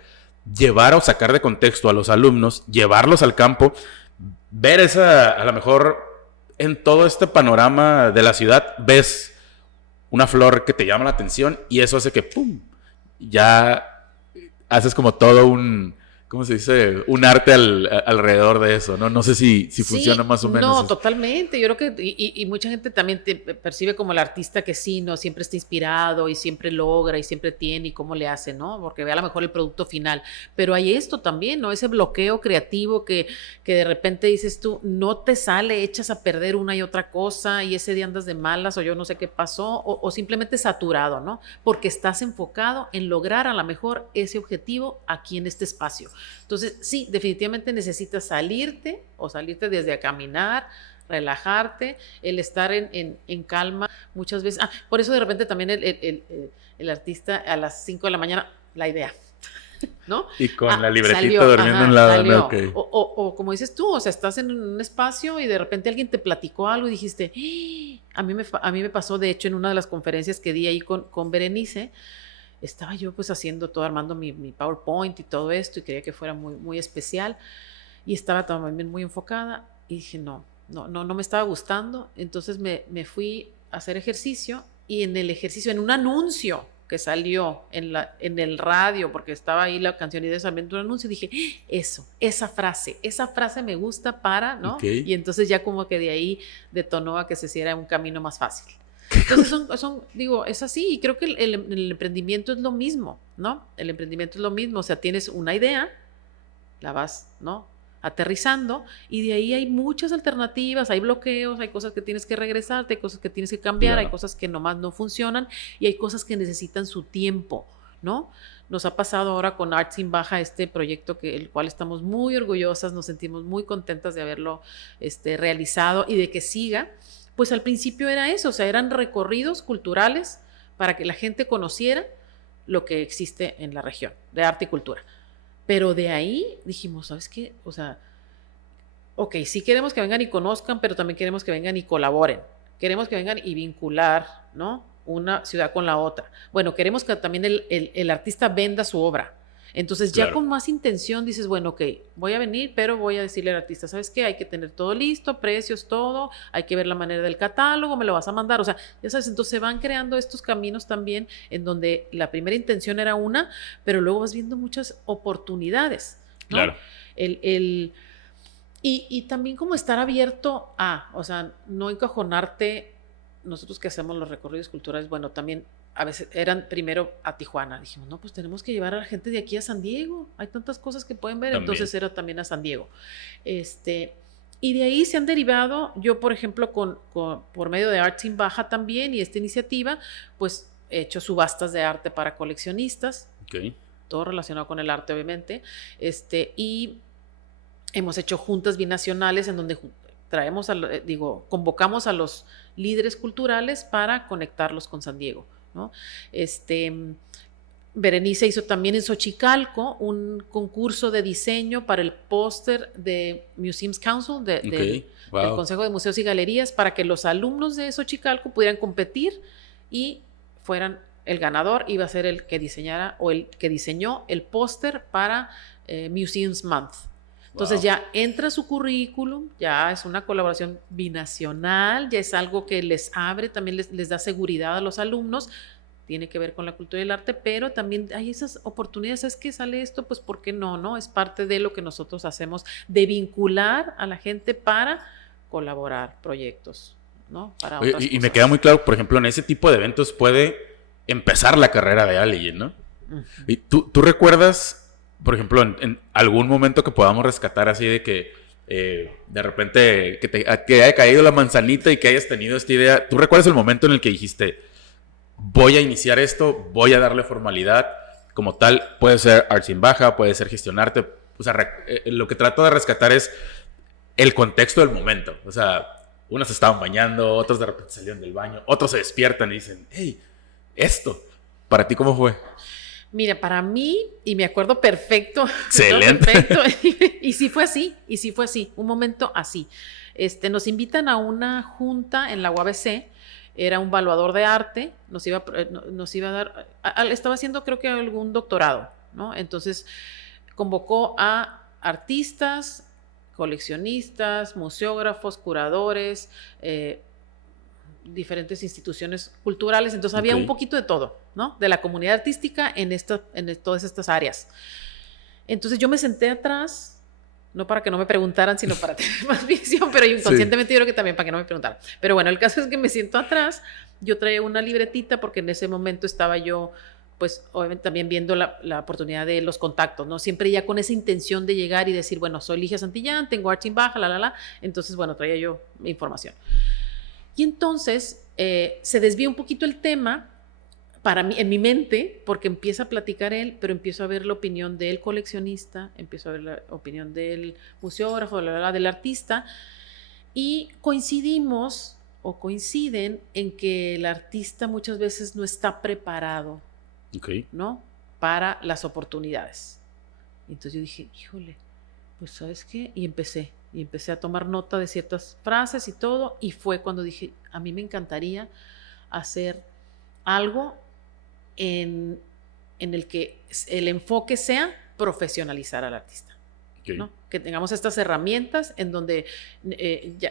llevar o sacar de contexto a los alumnos, llevarlos al campo, ver a lo mejor en todo este panorama de la ciudad, ves una flor que te llama la atención y eso hace que, ¡pum!, ya haces como todo ¿cómo se dice? Un arte alrededor de eso, ¿no? No sé si funciona más o menos. No, totalmente. Yo creo que, y mucha gente también te percibe como el artista que sí, ¿no? Siempre está inspirado y siempre logra y siempre tiene y cómo le hace, ¿no? Porque ve a lo mejor el producto final. Pero hay esto también, ¿no? Ese bloqueo creativo que de repente dices tú, no te sale, echas a perder una y otra cosa y ese día andas de malas o yo no sé qué pasó o simplemente saturado, ¿no? Porque estás enfocado en lograr a lo mejor ese objetivo aquí en este espacio. Entonces, sí, definitivamente necesitas salirte desde a caminar, relajarte, el estar en calma muchas veces. Por eso de repente también el artista a las 5 de la mañana, la idea, ¿no? Y con la libretita durmiendo en la... Salió. Okay. O como dices tú, o sea, estás en un espacio y de repente alguien te platicó algo y dijiste, a mí me pasó, de hecho, en una de las conferencias que di ahí con Berenice, estaba yo pues haciendo todo, armando mi PowerPoint y todo esto, y quería que fuera muy, muy especial, y estaba también muy enfocada, y dije, no me estaba gustando. Entonces me fui a hacer ejercicio, y en el ejercicio, en un anuncio que salió en el radio, porque estaba ahí la canción y de un anuncio, dije, esa frase me gusta para, ¿no? Ok. Y entonces ya como que de ahí detonó a que se hiciera un camino más fácil. Entonces digo, es así, y creo que el emprendimiento es lo mismo, ¿no? El emprendimiento es lo mismo, o sea, tienes una idea, la vas, ¿no?, aterrizando, y de ahí hay muchas alternativas, hay bloqueos, hay cosas que tienes que regresarte, hay cosas que tienes que cambiar, Claro. hay cosas que nomás no funcionan, y hay cosas que necesitan su tiempo, ¿no? Nos ha pasado ahora con Art Sin Baja, este proyecto el cual estamos muy orgullosas, nos sentimos muy contentas de haberlo realizado y de que siga. Pues al principio era eso, o sea, eran recorridos culturales para que la gente conociera lo que existe en la región de arte y cultura. Pero de ahí dijimos, ¿sabes qué? O sea, ok, sí queremos que vengan y conozcan, pero también queremos que vengan y colaboren. Queremos que vengan y vincular, ¿no?, una ciudad con la otra. Bueno, queremos que también el artista venda su obra. Entonces ya Claro. con más intención dices, bueno, ok, voy a venir, pero voy a decirle al artista, ¿sabes qué? Hay que tener todo listo, precios, todo, hay que ver la manera del catálogo, me lo vas a mandar, o sea, ya sabes, entonces se van creando estos caminos también en donde la primera intención era una, pero luego vas viendo muchas oportunidades, ¿no? Claro. Y también como estar abierto o sea, no encajonarte. Nosotros que hacemos los recorridos culturales, bueno, también a veces eran primero a Tijuana. Dijimos, no, pues tenemos que llevar a la gente de aquí a San Diego. Hay tantas cosas que pueden ver. También. Entonces era también a San Diego. Y de ahí se han derivado, yo por ejemplo, por medio de Art Sin Baja también y esta iniciativa, pues he hecho subastas de arte para coleccionistas. Ok. Todo relacionado con el arte, obviamente. Y hemos hecho juntas binacionales en donde convocamos a los líderes culturales para conectarlos con San Diego, ¿no? Berenice hizo también en Xochicalco un concurso de diseño para el póster de Museums Council, del Consejo de Museos y Galerías, para que los alumnos de Xochicalco pudieran competir y el ganador iba a ser el que diseñara o el que diseñó el póster para Museums Month. Entonces ya entra su currículum, ya es una colaboración binacional, ya es algo que les abre, también les da seguridad a los alumnos, tiene que ver con la cultura y el arte, pero también hay esas oportunidades. ¿Es que sale esto? Pues ¿por qué no? ¿No? Es parte de lo que nosotros hacemos, de vincular a la gente para colaborar proyectos, ¿no? Para otras y me cosas. queda muy claro, por ejemplo, en ese tipo de eventos puede empezar la carrera de alguien, ¿no? Uh-huh. ¿Y tú recuerdas, por ejemplo, en algún momento que podamos rescatar así de que de repente que haya caído la manzanita y que hayas tenido esta idea? ¿Tú recuerdas el momento en el que dijiste, voy a iniciar esto, voy a darle formalidad como tal? Puede ser Art Sin Baja, puede ser gestionarte. O sea, lo que trato de rescatar es el contexto del momento. O sea, unos se estaban bañando, otros de repente salieron del baño, otros se despiertan y dicen, hey, esto, ¿para ti cómo fue? Mira, para mí, y me acuerdo perfecto. Excelente. Perfecto, y sí fue así, un momento así. Nos invitan a una junta en la UABC, era un evaluador de arte, nos iba a dar, estaba haciendo creo que algún doctorado, ¿no? Entonces convocó a artistas, coleccionistas, museógrafos, curadores, diferentes instituciones culturales, entonces había un poquito de todo, ¿no? De la comunidad artística en todas estas áreas. Entonces yo me senté atrás, no para que no me preguntaran, sino para tener más visión, pero inconscientemente yo creo que también para que no me preguntaran. Pero bueno, el caso es que me siento atrás, yo traía una libretita porque en ese momento estaba yo, pues obviamente también viendo la oportunidad de los contactos, ¿no? Siempre ya con esa intención de llegar y decir, bueno, soy Ligia Santillán, tengo Art Sin Baja, entonces bueno, traía yo información. Y entonces se desvía un poquito el tema para mí, en mi mente, porque empieza a platicar él, pero empiezo a ver la opinión del coleccionista, empiezo a ver la opinión del museógrafo, del artista, y coincidimos o coinciden en que el artista muchas veces no está preparado, ¿no?, para las oportunidades. Entonces yo dije, híjole, pues ¿sabes qué? Y empecé a tomar nota de ciertas frases y todo, y fue cuando dije, a mí me encantaría hacer algo en en el que el enfoque sea profesionalizar al artista. Okay. ¿No? Que tengamos estas herramientas en donde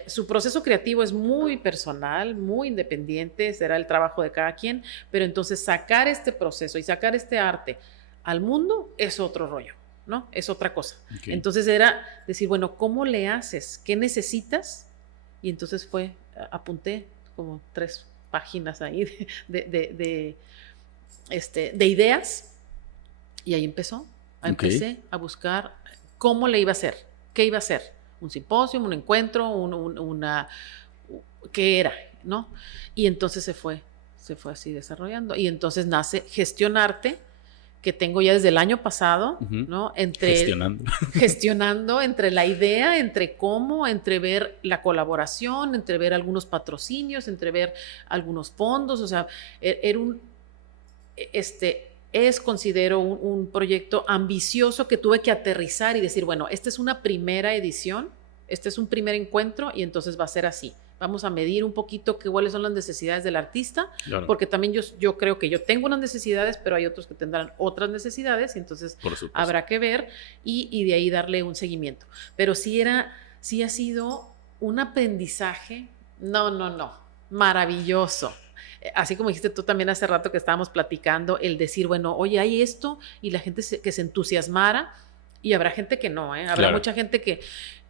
su proceso creativo es muy personal, muy independiente, será el trabajo de cada quien, pero entonces sacar este proceso y sacar este arte al mundo es otro rollo, ¿no? Es otra cosa. Okay. Entonces era decir, bueno, ¿cómo le haces? ¿Qué necesitas? Y entonces apunté como 3 páginas ahí de ideas y ahí empecé a buscar cómo le iba a hacer, qué iba a hacer, un simposio, un encuentro, qué era, ¿no? Y entonces se fue así desarrollando. Y entonces nace Gestionarte, que tengo ya desde el año pasado, ¿no? Gestionando entre la idea, entre cómo, entre ver la colaboración, entre ver algunos patrocinios, entre ver algunos fondos, o sea, considero un proyecto ambicioso que tuve que aterrizar y decir, bueno, esta es una primera edición, este es un primer encuentro y entonces va a ser así. Vamos a medir un poquito cuáles son las necesidades del artista, claro. Porque también yo creo que yo tengo unas necesidades, pero hay otros que tendrán otras necesidades y entonces habrá que ver y de ahí darle un seguimiento. Pero sí ha sido un aprendizaje, maravilloso. Así como dijiste tú también hace rato que estábamos platicando, el decir, bueno, oye, hay esto, y la gente que se entusiasmara, y habrá gente que no, habrá mucha gente que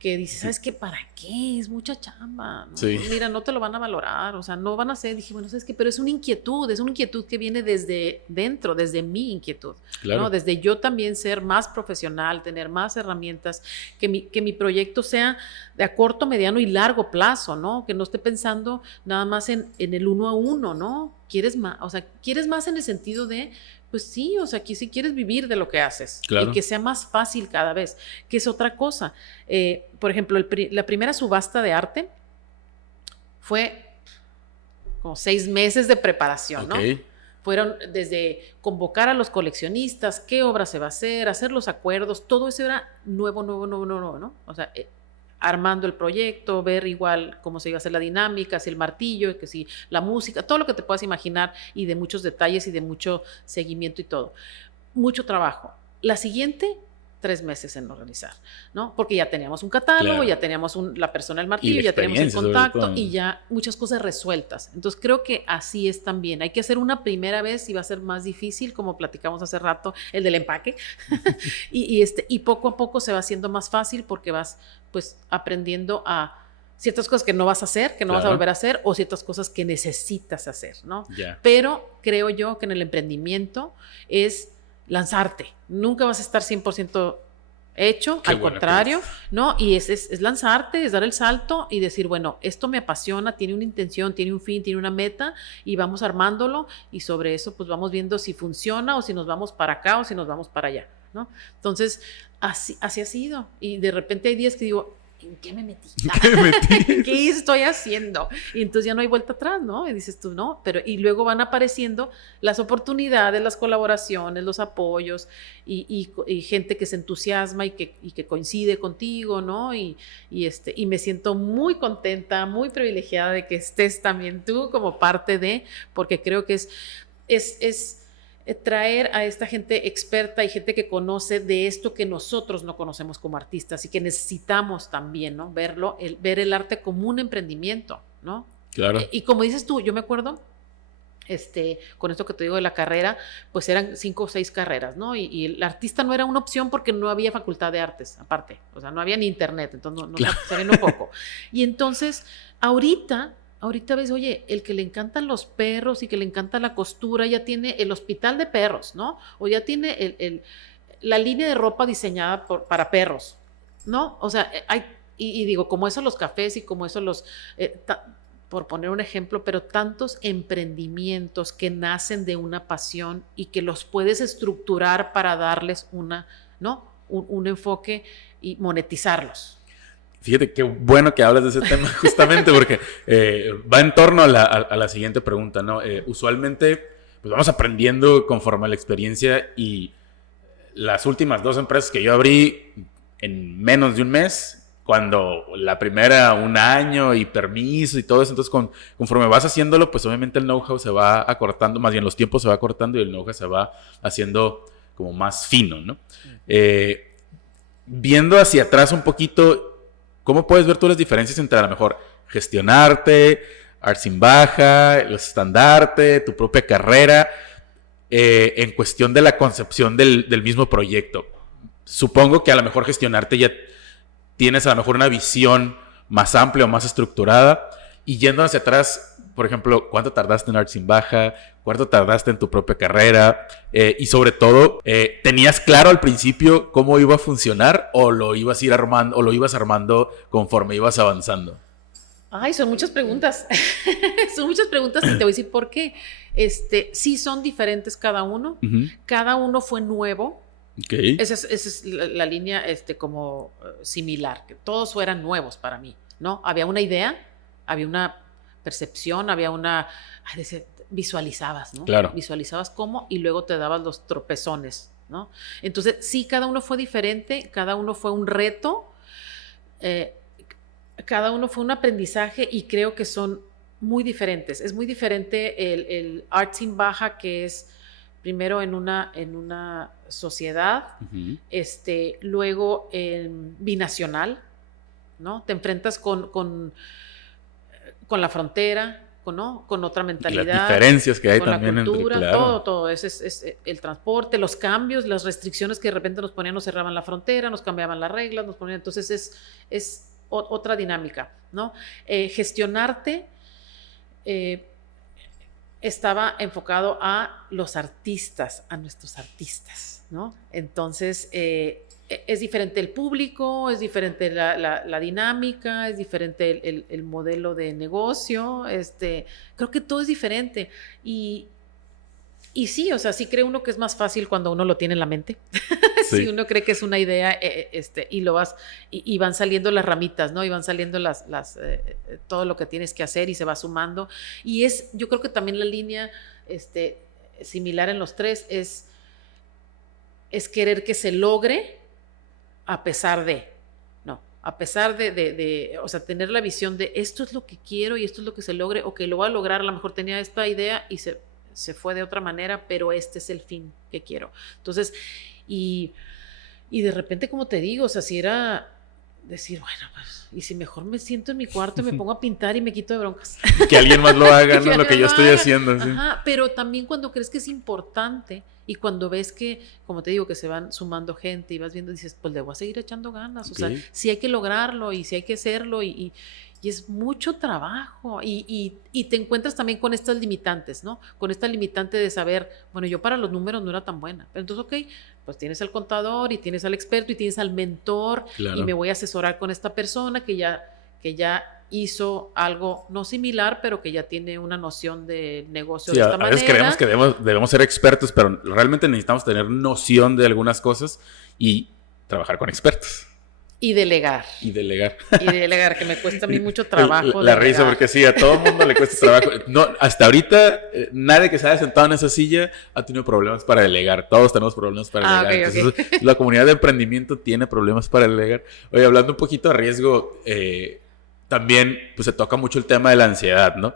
dice, ¿sabes qué? ¿Para qué? Es mucha chamba, ¿no? Sí. Mira, no te lo van a valorar, o sea, no van a hacer. Dije, bueno, ¿sabes qué? Pero es una inquietud que viene desde dentro, desde mi inquietud, claro. ¿No? Desde yo también ser más profesional, tener más herramientas, que mi proyecto sea de a corto, mediano y largo plazo, ¿no? Que no esté pensando nada más en el 1 a 1, ¿no? Quieres más en el sentido de, pues sí, o sea, que si quieres vivir de lo que haces, claro. Y que sea más fácil cada vez, que es otra cosa. Por ejemplo, la primera subasta de arte fue como 6 meses de preparación, okay. ¿No? Fueron desde convocar a los coleccionistas, qué obra se va a hacer los acuerdos, todo eso era nuevo, ¿no? O sea, armando el proyecto, ver igual cómo se iba a hacer la dinámica, si el martillo, que si la música, todo lo que te puedas imaginar y de muchos detalles y de mucho seguimiento y todo. Mucho trabajo. La siguiente, 3 meses en organizar, ¿no? Porque ya teníamos un catálogo, claro. Ya teníamos la persona del martillo, ya teníamos el contacto y ya muchas cosas resueltas. Entonces creo que así es también. Hay que hacer una primera vez y va a ser más difícil, como platicamos hace rato, el del empaque. y poco a poco se va haciendo más fácil porque vas pues aprendiendo a ciertas cosas que no vas a hacer, que no vas a volver a hacer, o ciertas cosas que necesitas hacer, ¿no? Yeah. Pero creo yo que en el emprendimiento es lanzarte. Nunca vas a estar 100% hecho, al contrario, ¿no? Y es lanzarte, es dar el salto y decir, bueno, esto me apasiona, tiene una intención, tiene un fin, tiene una meta y vamos armándolo y sobre eso pues vamos viendo si funciona o si nos vamos para acá o si nos vamos para allá, ¿no? Entonces, así ha sido. Y de repente hay días que digo, ¿en qué me metí? ¿Qué estoy haciendo? Y entonces ya no hay vuelta atrás, ¿no? Y dices tú, no, y luego van apareciendo las oportunidades, las colaboraciones, los apoyos y gente que se entusiasma y que coincide contigo, ¿no? Y me siento muy contenta, muy privilegiada de que estés también tú como parte de, porque creo que es traer a esta gente experta y gente que conoce de esto que nosotros no conocemos como artistas y que necesitamos también, ¿no? Ver el arte como un emprendimiento, ¿no? Claro. Y como dices tú, yo me acuerdo, con esto que te digo de la carrera, pues eran 5 o 6 carreras, ¿no? Y el artista no era una opción porque no había facultad de artes, aparte, o sea, no había ni internet, entonces no claro. Sabían un poco. Y entonces, ahorita ves, oye, el que le encantan los perros y que le encanta la costura ya tiene el hospital de perros, ¿no? O ya tiene la línea de ropa diseñada para perros, ¿no? O sea, y digo, como eso los cafés y como eso por poner un ejemplo, pero tantos emprendimientos que nacen de una pasión y que los puedes estructurar para darles un enfoque y monetizarlos. Fíjate qué bueno que hablas de ese tema justamente porque va en torno a la siguiente pregunta, ¿no? Usualmente pues vamos aprendiendo conforme a la experiencia y las últimas 2 empresas que yo abrí en menos de un mes cuando la primera 1 año y permiso y todo eso, entonces conforme vas haciéndolo, pues obviamente el know-how se va acortando, más bien los tiempos se va acortando y el know-how se va haciendo como más fino, ¿no? Viendo hacia atrás un poquito, ¿cómo puedes ver tú las diferencias entre a lo mejor gestionarte, Arts in Baja, los estandartes, tu propia carrera, en cuestión de la concepción del mismo proyecto? Supongo que a lo mejor gestionarte ya tienes a lo mejor una visión más amplia o más estructurada, y yendo hacia atrás, por ejemplo, ¿cuánto tardaste en Arts in Baja? ¿Cuánto tardaste en tu propia carrera? Y sobre todo, ¿tenías claro al principio cómo iba a funcionar o lo ibas a ir armando o lo ibas armando conforme ibas avanzando? Ay, son muchas preguntas. Son muchas preguntas y te voy a decir por qué. Sí son diferentes cada uno. Uh-huh. Cada uno fue nuevo. Okay. Esa es la línea como similar, que todos fueran nuevos para mí, ¿no? Había una idea, había una percepción, había una... visualizabas, ¿no? Claro. Visualizabas cómo y luego te dabas los tropezones, ¿no? Entonces, sí, cada uno fue diferente, cada uno fue un reto, cada uno fue un aprendizaje y creo que son muy diferentes. Es muy diferente el Arts in Baja, que es primero en una sociedad, Uh-huh. Luego binacional, ¿no? Te enfrentas con la frontera, con otra mentalidad. Las diferencias que hay con también la cultura, entre, claro. todo. Es el transporte, los cambios, las restricciones que de repente nos ponían, nos cerraban la frontera, nos cambiaban las reglas, nos ponían, entonces es otra dinámica, ¿no? Gestionarte estaba enfocado a los artistas, a nuestros artistas, ¿no? Entonces, es diferente el público, es diferente la dinámica, es diferente el modelo de negocio, creo que todo es diferente. Y sí, o sea, sí cree uno que es más fácil cuando uno lo tiene en la mente. Sí. Si uno cree que es una idea, y lo vas, y van saliendo las ramitas, ¿no? Y van saliendo todo lo que tienes que hacer y se va sumando. Y yo creo que también la línea similar en los tres es querer que se logre a pesar de, ¿no? A pesar de, o sea, tener la visión de esto es lo que quiero y esto es lo que se logre, o que lo voy a lograr, a lo mejor tenía esta idea y se fue de otra manera, pero este es el fin que quiero. Entonces, y de repente, como te digo, o sea, si era decir, bueno, pues, y si mejor me siento en mi cuarto y me pongo a pintar y me quito de broncas. Que alguien más lo haga, ¿no? Lo que yo estoy haciendo. ¿Sí? Ajá, pero también cuando crees que es importante y cuando ves que, como te digo, que se van sumando gente y vas viendo, dices, pues le voy a seguir echando ganas. Okay. O sea, sí hay que lograrlo y sí hay que hacerlo y es mucho trabajo y te encuentras también con estas limitantes, ¿no? Con esta limitante de saber, bueno, yo para los números no era tan buena, pero entonces, ok, pues tienes al contador y tienes al experto y tienes al mentor. Claro. Y me voy a asesorar con esta persona que ya hizo algo no similar, pero que ya tiene una noción de negocio de esta manera. A veces creemos que debemos ser expertos, pero realmente necesitamos tener noción de algunas cosas y trabajar con expertos. Y delegar. Y delegar, que me cuesta a mí mucho trabajo. La risa, porque sí, a todo el mundo le cuesta trabajo. No, hasta ahorita, nadie que se haya sentado en esa silla ha tenido problemas para delegar. Todos tenemos problemas para delegar. Okay. Entonces, la comunidad de emprendimiento tiene problemas para delegar. Oye, hablando un poquito de riesgo, también pues, se toca mucho el tema de la ansiedad, ¿no?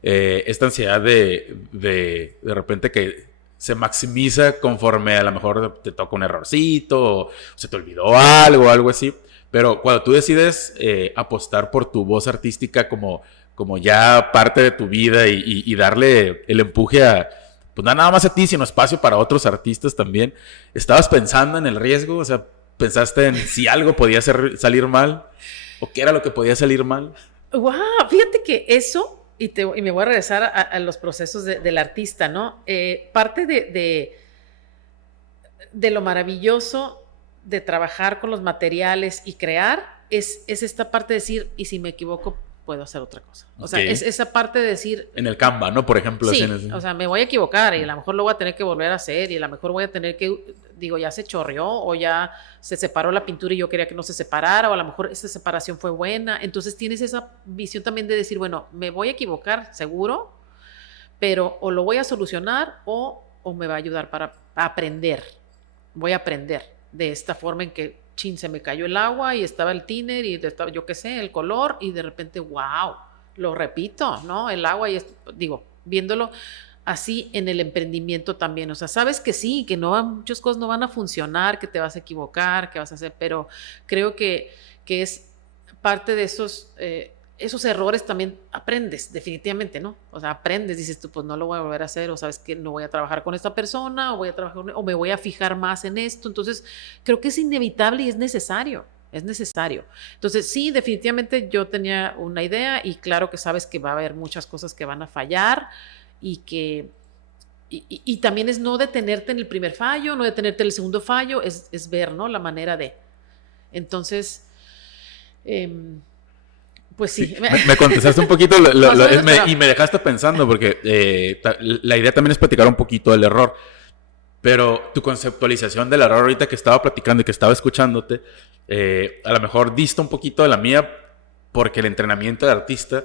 Esta ansiedad de repente que se maximiza conforme a lo mejor te toca un errorcito o se te olvidó algo así. Pero cuando tú decides apostar por tu voz artística como ya parte de tu vida y darle el empuje a, pues no nada más a ti, sino espacio para otros artistas también, ¿estabas pensando en el riesgo? O sea, ¿pensaste en si algo podía salir mal? ¿O qué era lo que podía salir mal? ¡Wow! Fíjate que eso, y me voy a regresar a los procesos del artista, ¿no? Parte de lo maravilloso de trabajar con los materiales y crear es esta parte de decir, y si me equivoco, puedo hacer otra cosa. O sea, es esa parte de decir... En el Canva, ¿no? Por ejemplo. Sí, o sea, me voy a equivocar y a lo mejor lo voy a tener que volver a hacer y a lo mejor voy a tener que, ya se chorreó o ya se separó la pintura y yo quería que no se separara o a lo mejor esa separación fue buena. Entonces tienes esa visión también de decir, bueno, me voy a equivocar, seguro, pero o lo voy a solucionar o me va a ayudar para aprender. Voy a aprender de esta forma en que chin, se me cayó el agua y estaba el thinner y estaba, yo qué sé, el color y de repente, wow, lo repito, ¿no? El agua y digo, viéndolo así en el emprendimiento también, o sea, sabes que sí, que no, muchas cosas no van a funcionar, que te vas a equivocar, que vas a hacer, pero creo que es parte de esos errores también aprendes, definitivamente, ¿no? O sea, aprendes, dices tú, pues no lo voy a volver a hacer, o sabes que no voy a trabajar con esta persona, o voy a trabajar, o me voy a fijar más en esto. Entonces, creo que es inevitable y es necesario. Es necesario. Entonces, sí, definitivamente yo tenía una idea y claro que sabes que va a haber muchas cosas que van a fallar y que y también es no detenerte en el primer fallo, no detenerte en el segundo fallo, es ver, ¿no? La manera de. Entonces, pues sí. Sí, me contestaste un poquito y me dejaste pensando porque la idea también es platicar un poquito del error. Pero tu conceptualización del error ahorita que estaba platicando y que estaba escuchándote, a lo mejor dista un poquito de la mía porque el entrenamiento de artista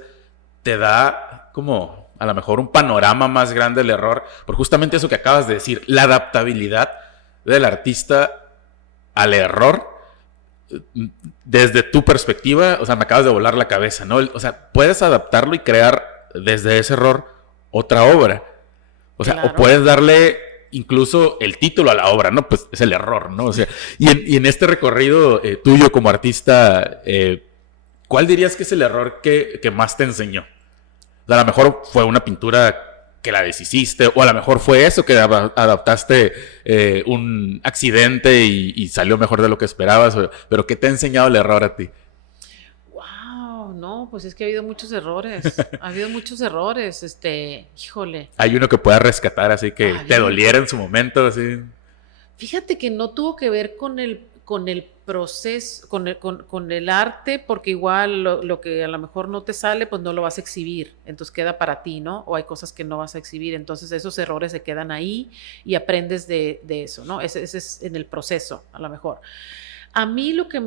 te da como a lo mejor un panorama más grande del error, por justamente eso que acabas de decir, la adaptabilidad del artista al error desde tu perspectiva, o sea, me acabas de volar la cabeza, ¿no? O sea, puedes adaptarlo y crear desde ese error otra obra. O sea, claro. O puedes darle incluso el título a la obra, ¿no? Pues es el error, ¿no? O sea, y en este recorrido tuyo como artista, ¿cuál dirías que es el error que más te enseñó? O sea, a lo mejor fue una pintura que la deshiciste, o a lo mejor fue eso, que adaptaste un accidente y salió mejor de lo que esperabas, pero ¿qué te ha enseñado el error a ti? Wow, no, pues es que ha habido muchos errores, híjole. Hay uno que puedas rescatar, así que te doliera en su momento, así. Fíjate que no tuvo que ver con el proceso, con el arte, porque igual lo que a lo mejor no te sale, pues no lo vas a exhibir, entonces queda para ti, ¿no? O hay cosas que no vas a exhibir, entonces esos errores se quedan ahí y aprendes de eso, ¿no? Ese es en el proceso, a lo mejor. A mí lo que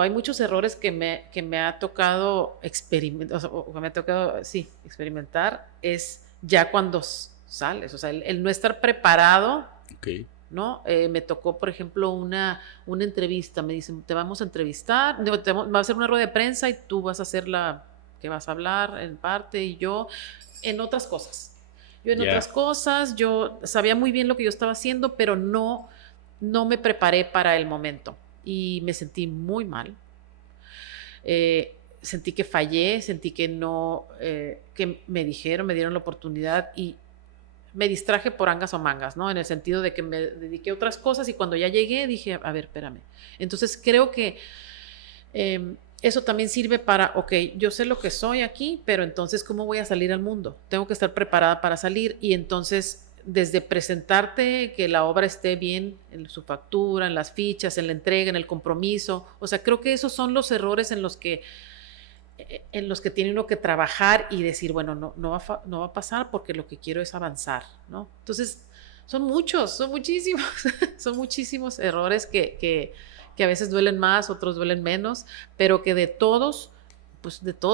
hay muchos errores que me ha tocado experimentar, o que me ha tocado, sí, experimentar, es ya cuando sales, o sea, el no estar preparado. Okay. ¿No? Me tocó, por ejemplo, una entrevista, me dicen, te vamos a entrevistar, va a ser una rueda de prensa y tú vas a hacer que vas a hablar en parte y yo en otras cosas. Otras cosas, yo sabía muy bien lo que yo estaba haciendo, pero no me preparé para el momento y me sentí muy mal. Sentí que fallé, sentí que no, que me dieron la oportunidad y me distraje por angas o mangas, ¿no? En el sentido de que me dediqué a otras cosas y cuando ya llegué dije, a ver, espérame. Entonces creo que eso también sirve para, ok, yo sé lo que soy aquí, pero entonces, ¿cómo voy a salir al mundo? Tengo que estar preparada para salir y entonces, desde presentarte, que la obra esté bien en su factura, en las fichas, en la entrega, en el compromiso. O sea, creo que esos son los errores en los que tiene uno que trabajar y decir, bueno, no va a pasar porque lo que quiero es avanzar, ¿no? Entonces, son muchísimos errores que a veces duelen más, otros duelen menos, pero que de todos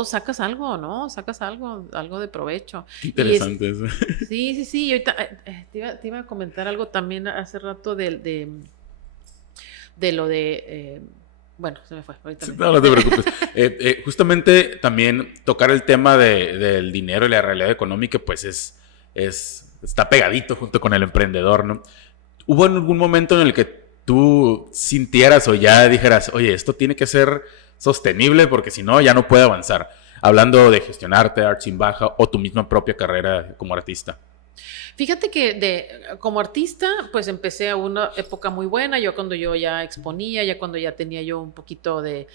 sacas algo, ¿no? Sacas algo de provecho. Interesante eso. Sí. Y ahorita te iba a comentar algo también hace rato de lo de... bueno, se me fue. Ahorita no te preocupes. Justamente también tocar el tema del dinero y la realidad económica, pues está pegadito junto con el emprendedor, ¿no? ¿Hubo en algún momento en el que tú sintieras o ya dijeras, oye, esto tiene que ser sostenible porque si no, ya no puede avanzar? Hablando de gestionarte, Arts in Baja o tu misma propia carrera como artista. Fíjate que como artista, pues empecé a una época muy buena, yo cuando yo ya exponía, ya cuando ya tenía yo un poquito de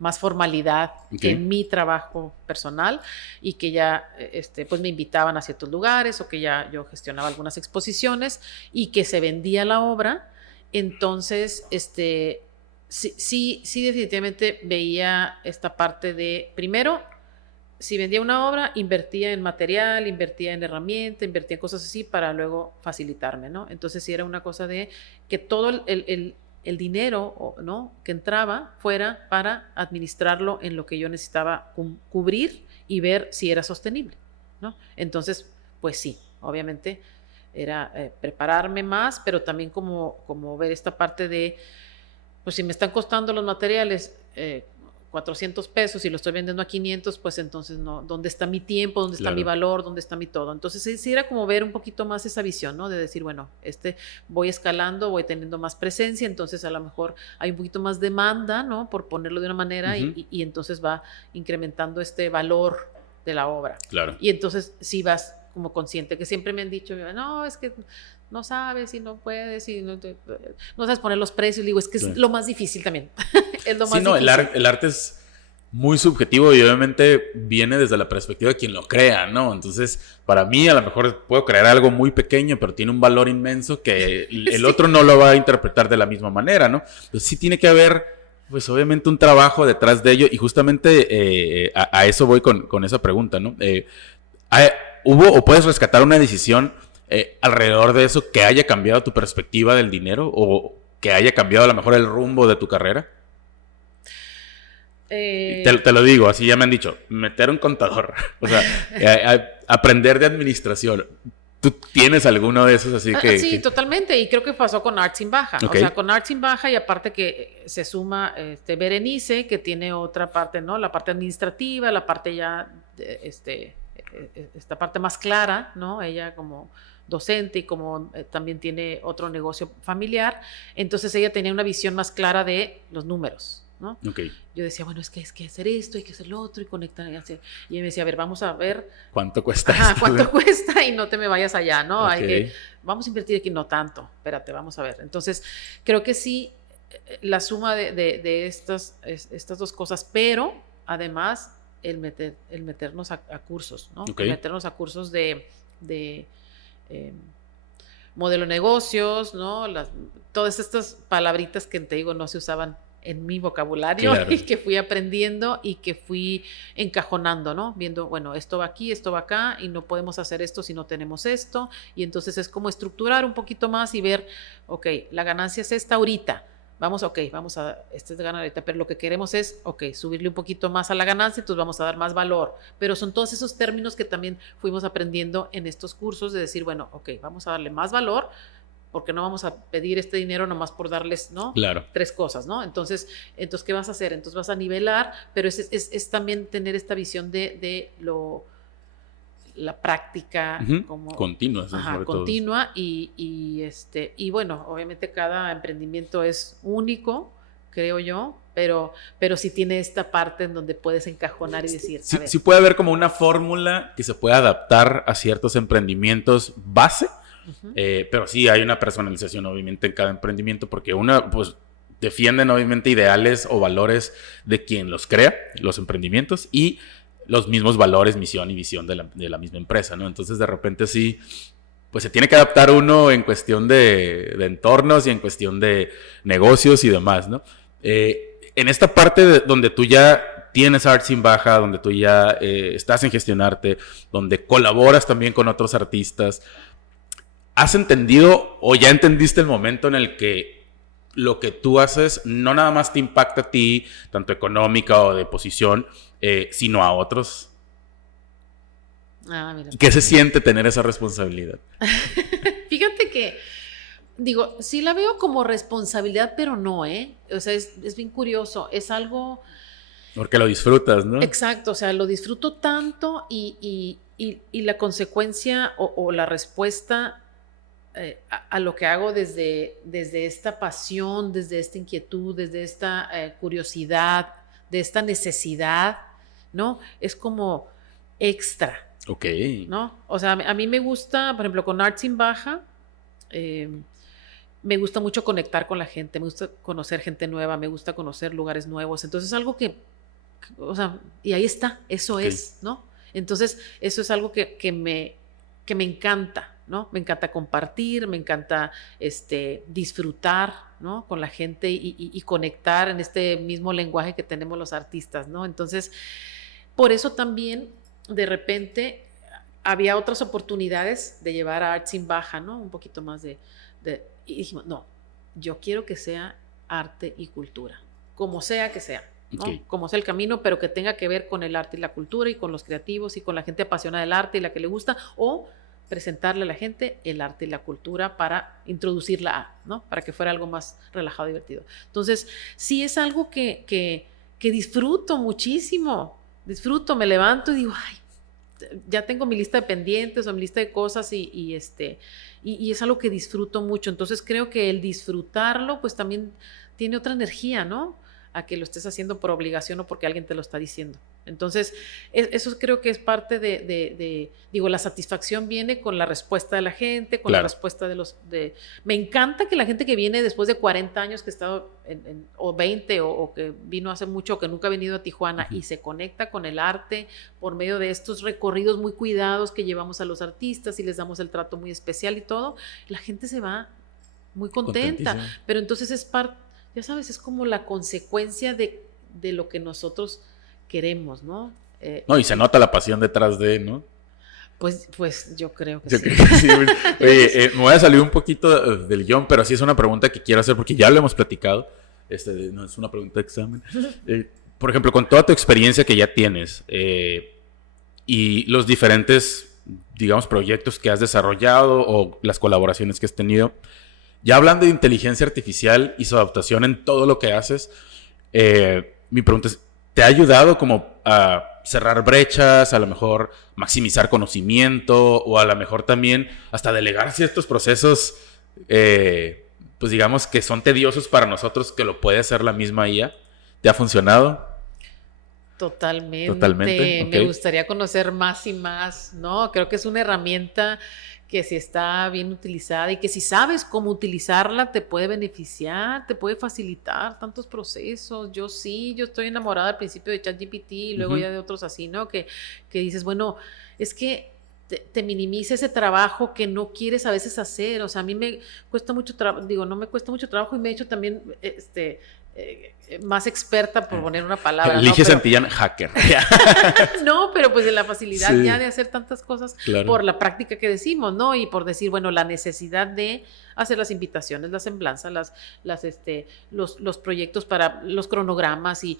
más formalidad en mi trabajo personal y que ya pues me invitaban a ciertos lugares o que ya yo gestionaba algunas exposiciones y que se vendía la obra, entonces sí definitivamente veía esta parte de, primero, si vendía una obra, invertía en material, invertía en herramienta, invertía en cosas así para luego facilitarme, ¿no? Entonces sí era una cosa de que todo el dinero, ¿no?, que entraba fuera para administrarlo en lo que yo necesitaba cubrir y ver si era sostenible, ¿no? Entonces, pues sí, obviamente era prepararme más, pero también como ver esta parte de pues si me están costando los materiales 400 pesos y lo estoy vendiendo a 500, pues entonces no, ¿dónde está mi tiempo? ¿Dónde está mi valor? ¿Dónde está mi todo? Entonces sí era como ver un poquito más esa visión, ¿no? De decir, bueno, voy escalando, voy teniendo más presencia, entonces a lo mejor hay un poquito más demanda, ¿no? Por ponerlo de una manera, y entonces va incrementando este valor de la obra. Claro. Y entonces sí vas como consciente, que siempre me han dicho, no, es que no sabes y no puedes y no sabes poner los precios. Y digo, es que es lo más difícil también. Es lo más difícil. El arte es muy subjetivo y obviamente viene desde la perspectiva de quien lo crea, ¿no? Entonces, para mí a lo mejor puedo crear algo muy pequeño, pero tiene un valor inmenso que el otro no lo va a interpretar de la misma manera, ¿no? Entonces sí tiene que haber, pues obviamente, un trabajo detrás de ello, y justamente a eso voy con esa pregunta, ¿no? ¿Hubo o puedes rescatar una decisión alrededor de eso que haya cambiado tu perspectiva del dinero o que haya cambiado a lo mejor el rumbo de tu carrera? Te lo digo, así ya me han dicho, meter un contador, o sea, aprender de administración. ¿Tú tienes alguno de esos así que...? Sí, totalmente, y creo que pasó con Arts in Baja. Okay. O sea, con Arts in Baja, y aparte que se suma Berenice, que tiene otra parte, ¿no? La parte administrativa, la parte ya, esta parte más clara, ¿no? Ella como docente y como también tiene otro negocio familiar, entonces ella tenía una visión más clara de los números, ¿no? Okay. Yo decía, bueno, es que hacer esto, hay que hacer lo otro y conectar y hacer. Y ella me decía, a ver, vamos a ver ¿cuánto cuesta? ¿Cuánto cuesta? Y no te me vayas allá, ¿no? Okay. Vamos a invertir aquí, no tanto, espérate, vamos a ver. Entonces, creo que sí, la suma de estas dos cosas, pero además el meternos a cursos, ¿no? Okay. El meternos a cursos de modelo de negocios, ¿no? Todas estas palabritas que te digo no se usaban en mi vocabulario, claro, y que fui aprendiendo y que fui encajonando, ¿no? Viendo, bueno, esto va aquí, esto va acá, y no podemos hacer esto si no tenemos esto, y entonces es como estructurar un poquito más y ver, ok, la ganancia es esta ahorita, esta es ganar ahorita, pero lo que queremos es, subirle un poquito más a la ganancia, entonces vamos a dar más valor, pero son todos esos términos que también fuimos aprendiendo en estos cursos, de decir, bueno, vamos a darle más valor, porque no vamos a pedir este dinero nomás por darles, ¿no? Claro. 3 cosas, ¿no? Entonces, ¿qué vas a hacer? Entonces vas a nivelar, pero es también tener esta visión de la práctica como continua, continua, y bueno, obviamente cada emprendimiento es único, creo yo, pero sí tiene esta parte en donde puedes encajonar y decir, sí puede haber como una fórmula que se pueda adaptar a ciertos emprendimientos base. Pero sí hay una personalización obviamente en cada emprendimiento, porque pues defienden obviamente ideales o valores de quien los crea, los emprendimientos, y los mismos valores, misión y visión de la misma empresa, ¿no? Entonces de repente sí, pues se tiene que adaptar uno en cuestión de entornos y en cuestión de negocios y demás, ¿no? En esta parte donde tú ya tienes Arts in Baja, donde tú ya estás en Gestionarte, donde colaboras también con otros artistas, ¿has entendido o ya entendiste el momento en el que lo que tú haces no nada más te impacta a ti, tanto económica o de posición, sino a otros? Mira. ¿Qué se siente tener esa responsabilidad? Fíjate que, digo, sí la veo como responsabilidad, pero no, O sea, es bien curioso, es algo... Porque lo disfrutas, ¿no? Exacto, o sea, lo disfruto tanto y la consecuencia o la respuesta... a lo que hago desde esta pasión, desde esta inquietud, desde esta curiosidad, de esta necesidad, ¿no? Es como extra. Ok. ¿No? O sea, a mí me gusta, por ejemplo, con Arts in Baja, me gusta mucho conectar con la gente, me gusta conocer gente nueva, me gusta conocer lugares nuevos. Entonces, algo o sea, y ahí está, eso es, ¿no? Entonces, eso es algo que me encanta, ¿no? Me encanta compartir, me encanta disfrutar, ¿no? Con la gente y conectar en este mismo lenguaje que tenemos los artistas, ¿no? Entonces, por eso también de repente había otras oportunidades de llevar a Arts in Baja, ¿no? Un poquito más y dijimos, no, yo quiero que sea arte y cultura, como sea que sea, ¿no? Como sea el camino, pero que tenga que ver con el arte y la cultura y con los creativos y con la gente apasionada del arte y la que le gusta, o presentarle a la gente el arte y la cultura para introducirla, ¿no? Para que fuera algo más relajado y divertido. Entonces, sí es algo que disfruto muchísimo. Disfruto, me levanto y digo, ay, ya tengo mi lista de pendientes o mi lista de cosas y es algo que disfruto mucho. Entonces creo que el disfrutarlo pues también tiene otra energía, ¿no? A que lo estés haciendo por obligación o porque alguien te lo está diciendo. Entonces, eso creo que es parte digo, la satisfacción viene con la respuesta de la gente, con la respuesta me encanta que la gente que viene después de 40 años que ha estado, o 20, o que vino hace mucho, o que nunca ha venido a Tijuana, y se conecta con el arte por medio de estos recorridos muy cuidados que llevamos a los artistas y les damos el trato muy especial y todo, la gente se va muy contenta. Pero entonces es parte, ya sabes, es como la consecuencia de lo que nosotros queremos, ¿no? No, y se nota la pasión detrás de, ¿no? Pues yo creo que Yo sí. creo que sí. Oye, me voy a salir un poquito del guión, pero sí es una pregunta que quiero hacer porque ya lo hemos platicado. No es una pregunta de examen. Por ejemplo, con toda tu experiencia que ya tienes y los diferentes, digamos, proyectos que has desarrollado o las colaboraciones que has tenido, ya hablando de inteligencia artificial y su adaptación en todo lo que haces, mi pregunta es, ¿te ha ayudado como a cerrar brechas, a lo mejor maximizar conocimiento o a lo mejor también hasta delegar ciertos procesos, pues digamos que son tediosos para nosotros que lo puede hacer la misma IA? ¿Te ha funcionado? Totalmente. Me gustaría conocer más y más, ¿no? Creo que es una herramienta que si está bien utilizada y que si sabes cómo utilizarla te puede beneficiar, te puede facilitar tantos procesos. Yo estoy enamorada al principio de ChatGPT y luego ya de otros así, ¿no? Que dices, bueno, es que te minimiza ese trabajo que no quieres a veces hacer. O sea, a mí me cuesta mucho trabajo, no me cuesta mucho trabajo y me he hecho también más experta, por poner una palabra. Elige Santillán hacker. No, pero pues de la facilidad ya de hacer tantas cosas por la práctica que decimos, ¿no? Y por decir, bueno, la necesidad de hacer las invitaciones, la semblanza, los proyectos para los cronogramas y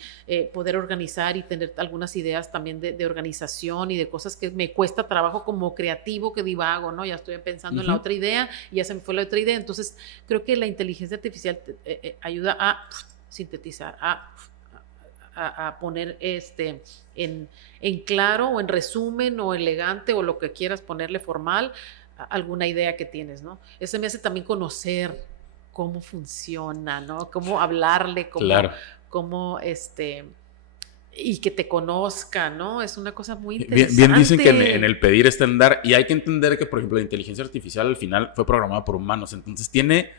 poder organizar y tener algunas ideas también de organización y de cosas que me cuesta trabajo como creativo que divago, ¿no? Ya estoy pensando en la otra idea y ya se me fue la otra idea. Entonces, creo que la inteligencia artificial ayuda a sintetizar, a poner en claro o en resumen o elegante o lo que quieras ponerle formal alguna idea que tienes, ¿no? Eso me hace también conocer cómo funciona, ¿no? Cómo hablarle, cómo y que te conozca, ¿no? Es una cosa muy interesante. Bien dicen que en el pedir está en dar, y hay que entender que, por ejemplo, la inteligencia artificial al final fue programada por humanos, entonces tiene,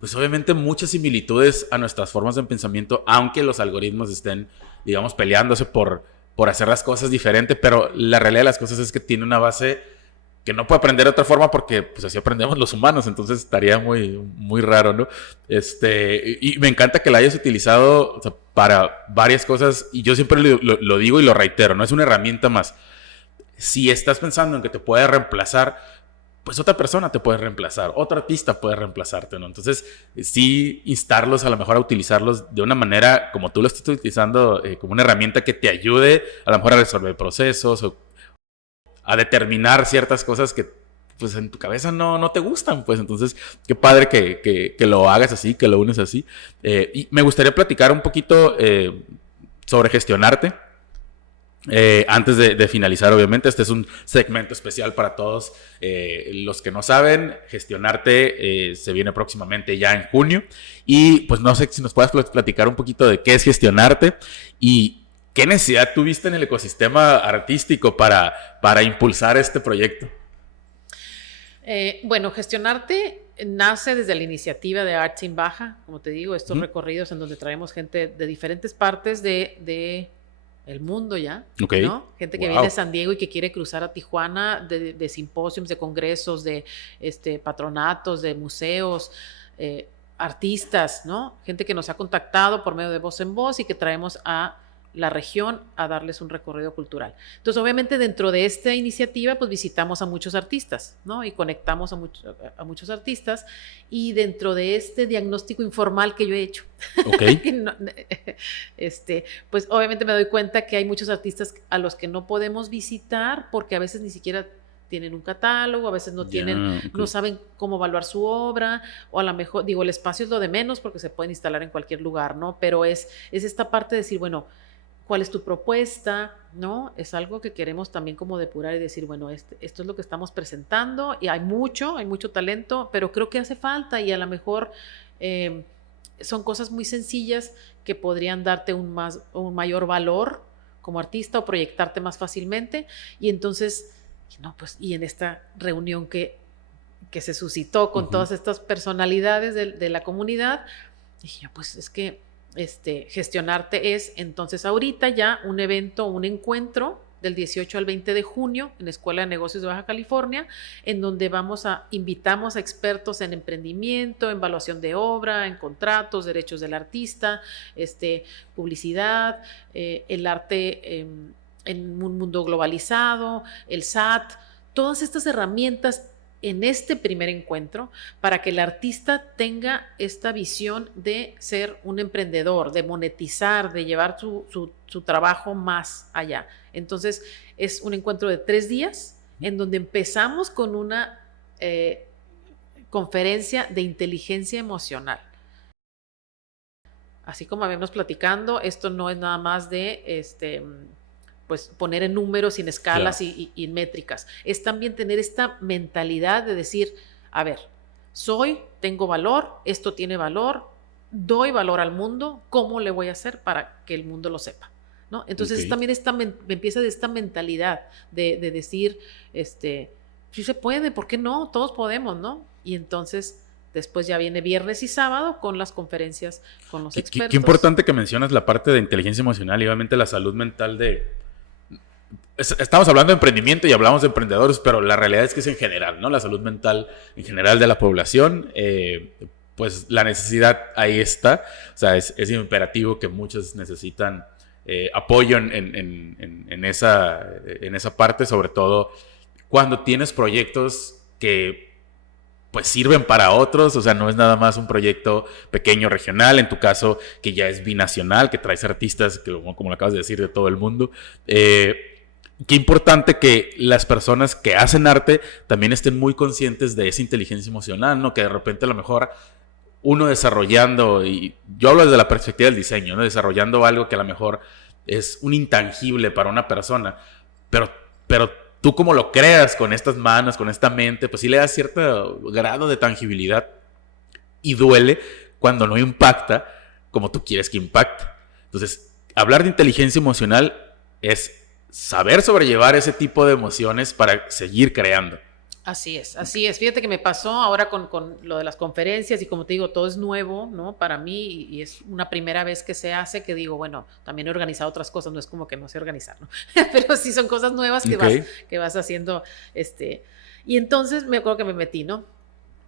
pues obviamente, muchas similitudes a nuestras formas de pensamiento, aunque los algoritmos estén, digamos, peleándose por hacer las cosas diferente, pero la realidad de las cosas es que tiene una base que no puede aprender de otra forma porque pues así aprendemos los humanos, entonces estaría muy, muy raro, ¿no? Y me encanta que la hayas utilizado, o sea, para varias cosas, y yo siempre lo digo y lo reitero, no es una herramienta más. Si estás pensando en que te puede reemplazar, pues otra persona te puede reemplazar, otro artista puede reemplazarte, ¿no? Entonces, sí instarlos a lo mejor a utilizarlos de una manera como tú lo estás utilizando, como una herramienta que te ayude a lo mejor a resolver procesos o a determinar ciertas cosas que pues en tu cabeza no te gustan, pues entonces qué padre que lo hagas así, que lo unes así. Y me gustaría platicar un poquito sobre gestionarte. Antes de finalizar, obviamente, este es un segmento especial para todos los que no saben. Gestionarte se viene próximamente ya en junio. Y pues no sé si nos puedes platicar un poquito de qué es gestionarte y qué necesidad tuviste en el ecosistema artístico para impulsar este proyecto. Bueno, gestionarte nace desde la iniciativa de Arts in Baja, como te digo, estos recorridos en donde traemos gente de diferentes partes de el mundo ya, ¿no? Gente que viene de San Diego y que quiere cruzar a Tijuana de simposios, de congresos, de patronatos, de museos, artistas, ¿no? Gente que nos ha contactado por medio de voz en voz y que traemos a la región a darles un recorrido cultural. Entonces, obviamente, dentro de esta iniciativa, pues visitamos a muchos artistas, ¿no? Y conectamos a muchos artistas. Y dentro de este diagnóstico informal que yo he hecho, pues obviamente me doy cuenta que hay muchos artistas a los que no podemos visitar porque a veces ni siquiera tienen un catálogo, a veces no tienen, Ya, ok. no saben cómo evaluar su obra, o a lo mejor, digo, el espacio es lo de menos porque se pueden instalar en cualquier lugar, ¿no? Pero es esta parte de decir, bueno, ¿cuál es tu propuesta? ¿No? Es algo que queremos también como depurar y decir, bueno, esto es lo que estamos presentando y hay mucho talento, pero creo que hace falta y a lo mejor son cosas muy sencillas que podrían darte un mayor valor como artista o proyectarte más fácilmente. Y entonces, no, pues, y en esta reunión que se suscitó con todas estas personalidades de la comunidad, dije yo, pues es que gestionarte es entonces ahorita ya un evento, un encuentro del 18 al 20 de junio en la Escuela de Negocios de Baja California, en donde invitamos a expertos en emprendimiento, en evaluación de obra, en contratos, derechos del artista, publicidad, el arte en un mundo globalizado, el SAT, todas estas herramientas en este primer encuentro para que el artista tenga esta visión de ser un emprendedor, de monetizar, de llevar su trabajo más allá. Entonces, es un encuentro de 3 días en donde empezamos con una conferencia de inteligencia emocional. Así como habíamos platicando, esto no es nada más de pues poner en números, en escalas y en métricas. Es también tener esta mentalidad de decir, a ver, tengo valor, esto tiene valor, doy valor al mundo, ¿cómo le voy a hacer para que el mundo lo sepa? ¿No? Entonces también empieza de esta mentalidad de decir, sí se puede, ¿por qué no? Todos podemos, ¿no? Y entonces después ya viene viernes y sábado con las conferencias con los expertos. Qué importante que mencionas la parte de inteligencia emocional y obviamente la salud mental Estamos hablando de emprendimiento y hablamos de emprendedores, pero la realidad es que es en general, ¿no? La salud mental en general de la población, pues la necesidad ahí está. O sea, es imperativo que muchos necesitan apoyo en esa parte, sobre todo cuando tienes proyectos que pues sirven para otros, o sea, no es nada más un proyecto pequeño regional, en tu caso que ya es binacional, que traes artistas, como lo acabas de decir, de todo el mundo. Qué importante que las personas que hacen arte también estén muy conscientes de esa inteligencia emocional, ¿no? Que de repente a lo mejor uno desarrollando, y yo hablo desde la perspectiva del diseño, ¿no? Desarrollando algo que a lo mejor es un intangible para una persona, pero tú como lo creas con estas manos, con esta mente, pues sí le das cierto grado de tangibilidad y duele cuando no impacta como tú quieres que impacte. Entonces, hablar de inteligencia emocional es saber sobrellevar ese tipo de emociones para seguir creando. Así es, así es. Fíjate que me pasó ahora con lo de las conferencias y como te digo, todo es nuevo, ¿no? Para mí y es una primera vez que se hace que digo, bueno, también he organizado otras cosas, no es como que no sé organizar, ¿no? Pero sí son cosas nuevas que vas haciendo, Y entonces me acuerdo que me metí, ¿no?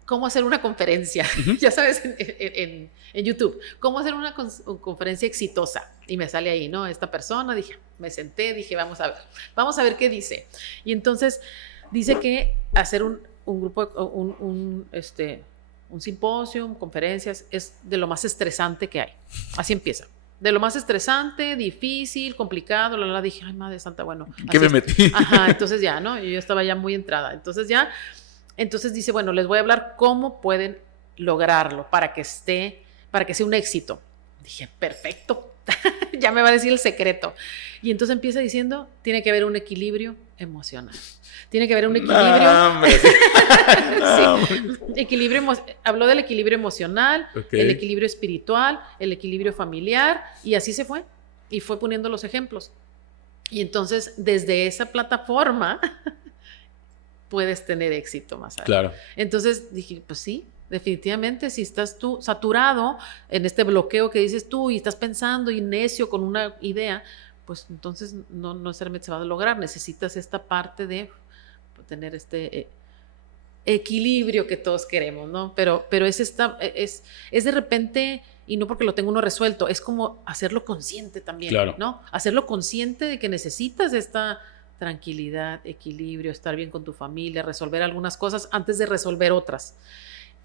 ¿Cómo hacer una conferencia? Ya sabes, en YouTube, ¿cómo hacer una conferencia exitosa? Y me sale ahí, ¿no? Esta persona, me senté, dije, vamos a ver qué dice. Y entonces dice que hacer un grupo, un simposio, conferencias, es de lo más estresante que hay. Así empieza. De lo más estresante, difícil, complicado, dije, ay, madre santa, bueno. ¿Qué me metí? Ajá, entonces ya, ¿no? Yo estaba ya muy entrada. Entonces dice, bueno, les voy a hablar cómo pueden lograrlo para que sea un éxito. Dije, perfecto. Ya me va a decir el secreto. Y entonces empieza diciendo, tiene que haber un equilibrio emocional. Tiene que haber un equilibrio. Habló del equilibrio emocional, el equilibrio espiritual, el equilibrio familiar, y así se fue. Y fue poniendo los ejemplos. Y entonces, desde esa plataforma, puedes tener éxito más allá. Claro. Entonces dije, pues sí, definitivamente, si estás tú saturado en este bloqueo que dices tú y estás pensando y necio con una idea, pues entonces no necesariamente se va a lograr. Necesitas esta parte de tener este equilibrio que todos queremos, ¿no? Pero es de repente, y no porque lo tenga uno resuelto, es como hacerlo consciente también, claro, ¿no? Hacerlo consciente de que necesitas esta tranquilidad, equilibrio, estar bien con tu familia, resolver algunas cosas antes de resolver otras.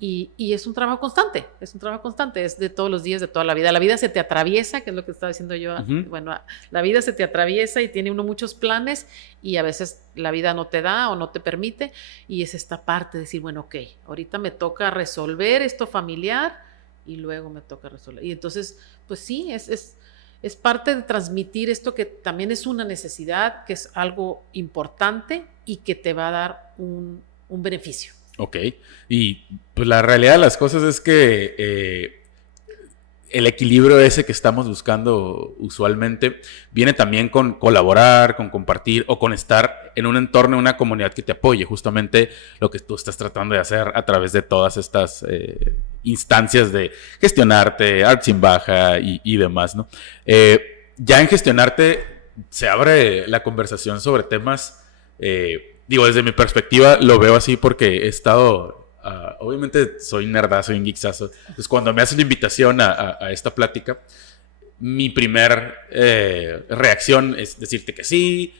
Y es un trabajo constante, es de todos los días, de toda la vida. La vida se te atraviesa, que es lo que estaba diciendo yo. Bueno, la vida se te atraviesa y tiene uno muchos planes y a veces la vida no te da o no te permite, y es esta parte de decir, bueno, ok, ahorita me toca resolver esto familiar y luego me toca resolver. Y entonces, pues sí, es parte de transmitir esto que también es una necesidad, que es algo importante y que te va a dar un beneficio. Ok, y pues la realidad de las cosas es que el equilibrio ese que estamos buscando usualmente viene también con colaborar, con compartir o con estar en un entorno, en una comunidad que te apoye, justamente lo que tú estás tratando de hacer a través de todas estas instancias de gestionarte, Arts in Baja y demás, ¿no? Ya en gestionarte se abre la conversación sobre temas... digo, desde mi perspectiva lo veo así porque he estado... obviamente soy nerdazo y un geeksazo. Entonces, cuando me haces la invitación a esta plática, mi primer reacción es decirte que sí.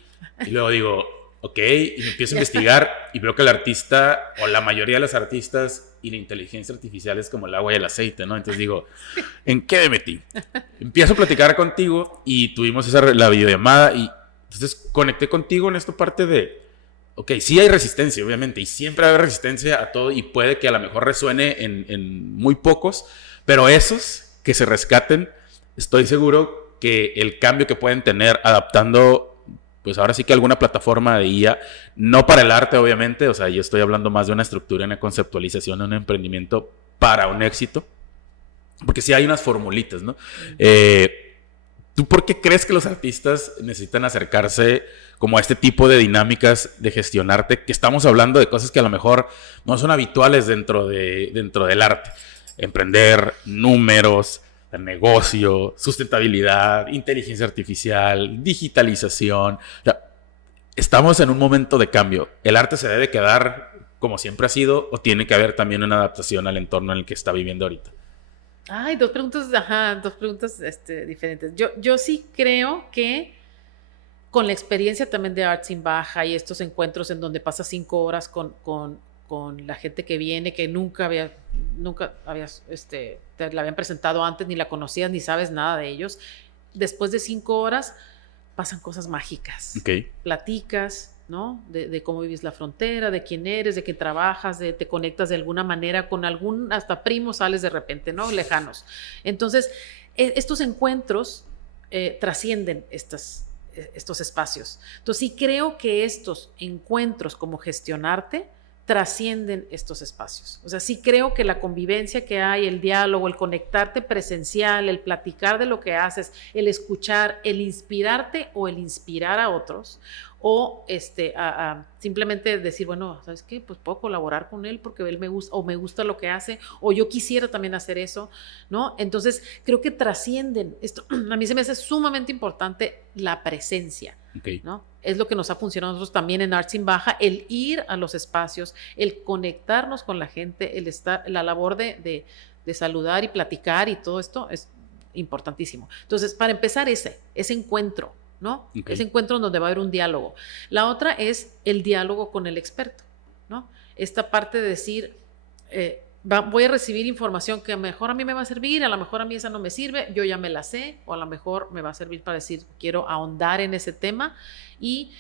Y luego digo, ok, y me empiezo a investigar y veo que el artista, o la mayoría de los artistas, y la inteligencia artificial es como el agua y el aceite, ¿no? Entonces digo, ¿en qué me metí? Empiezo a platicar contigo y tuvimos la videollamada y entonces conecté contigo en esta parte de... Ok, sí hay resistencia, obviamente, y siempre va a haber resistencia a todo y puede que a lo mejor resuene en muy pocos, pero esos que se rescaten, estoy seguro que el cambio que pueden tener adaptando, pues ahora sí que alguna plataforma de IA, no para el arte, obviamente, o sea, yo estoy hablando más de una estructura, una conceptualización, un emprendimiento para un éxito, porque sí hay unas formulitas, ¿no? ¿Tú por qué crees que los artistas necesitan acercarse como a este tipo de dinámicas de gestionarte? Que estamos hablando de cosas que a lo mejor no son habituales dentro del arte. Emprender, números, negocio, sustentabilidad, inteligencia artificial, digitalización. O sea, estamos en un momento de cambio. ¿El arte se debe quedar como siempre ha sido o tiene que haber también una adaptación al entorno en el que está viviendo ahorita? Ay, dos preguntas diferentes. Yo sí creo que con la experiencia también de Arts in Baja y estos encuentros en donde pasas 5 horas con la gente que viene, que nunca habías, te la habían presentado antes, ni la conocías, ni sabes nada de ellos. Después de 5 horas pasan cosas mágicas. Okay. Platicas, ¿no? De cómo vives la frontera, de quién eres, de qué trabajas, te conectas de alguna manera con hasta primos sales de repente, ¿no? Lejanos. Entonces, estos encuentros trascienden estos espacios. Entonces, sí creo que estos encuentros como gestionarte trascienden estos espacios. O sea, sí creo que la convivencia que hay, el diálogo, el conectarte presencial, el platicar de lo que haces, el escuchar, el inspirarte o el inspirar a otros, o simplemente decir, bueno, ¿sabes qué? Pues puedo colaborar con él porque él me gusta, o me gusta lo que hace, o yo quisiera también hacer eso, ¿no? Entonces, creo que trascienden esto. A mí se me hace sumamente importante la presencia, Okay. ¿no? Es lo que nos ha funcionado a nosotros también en Arts in Baja, el ir a los espacios, el conectarnos con la gente, la labor de saludar y platicar y todo esto es importantísimo. Entonces, para empezar ese encuentro, ¿no? Okay. Ese encuentro donde va a haber un diálogo. La otra es el diálogo con el experto, ¿no? Esta parte de decir, voy a recibir información que a lo mejor a mí me va a servir, a lo mejor a mí esa no me sirve, yo ya me la sé, o a lo mejor me va a servir para decir, quiero ahondar en ese tema, y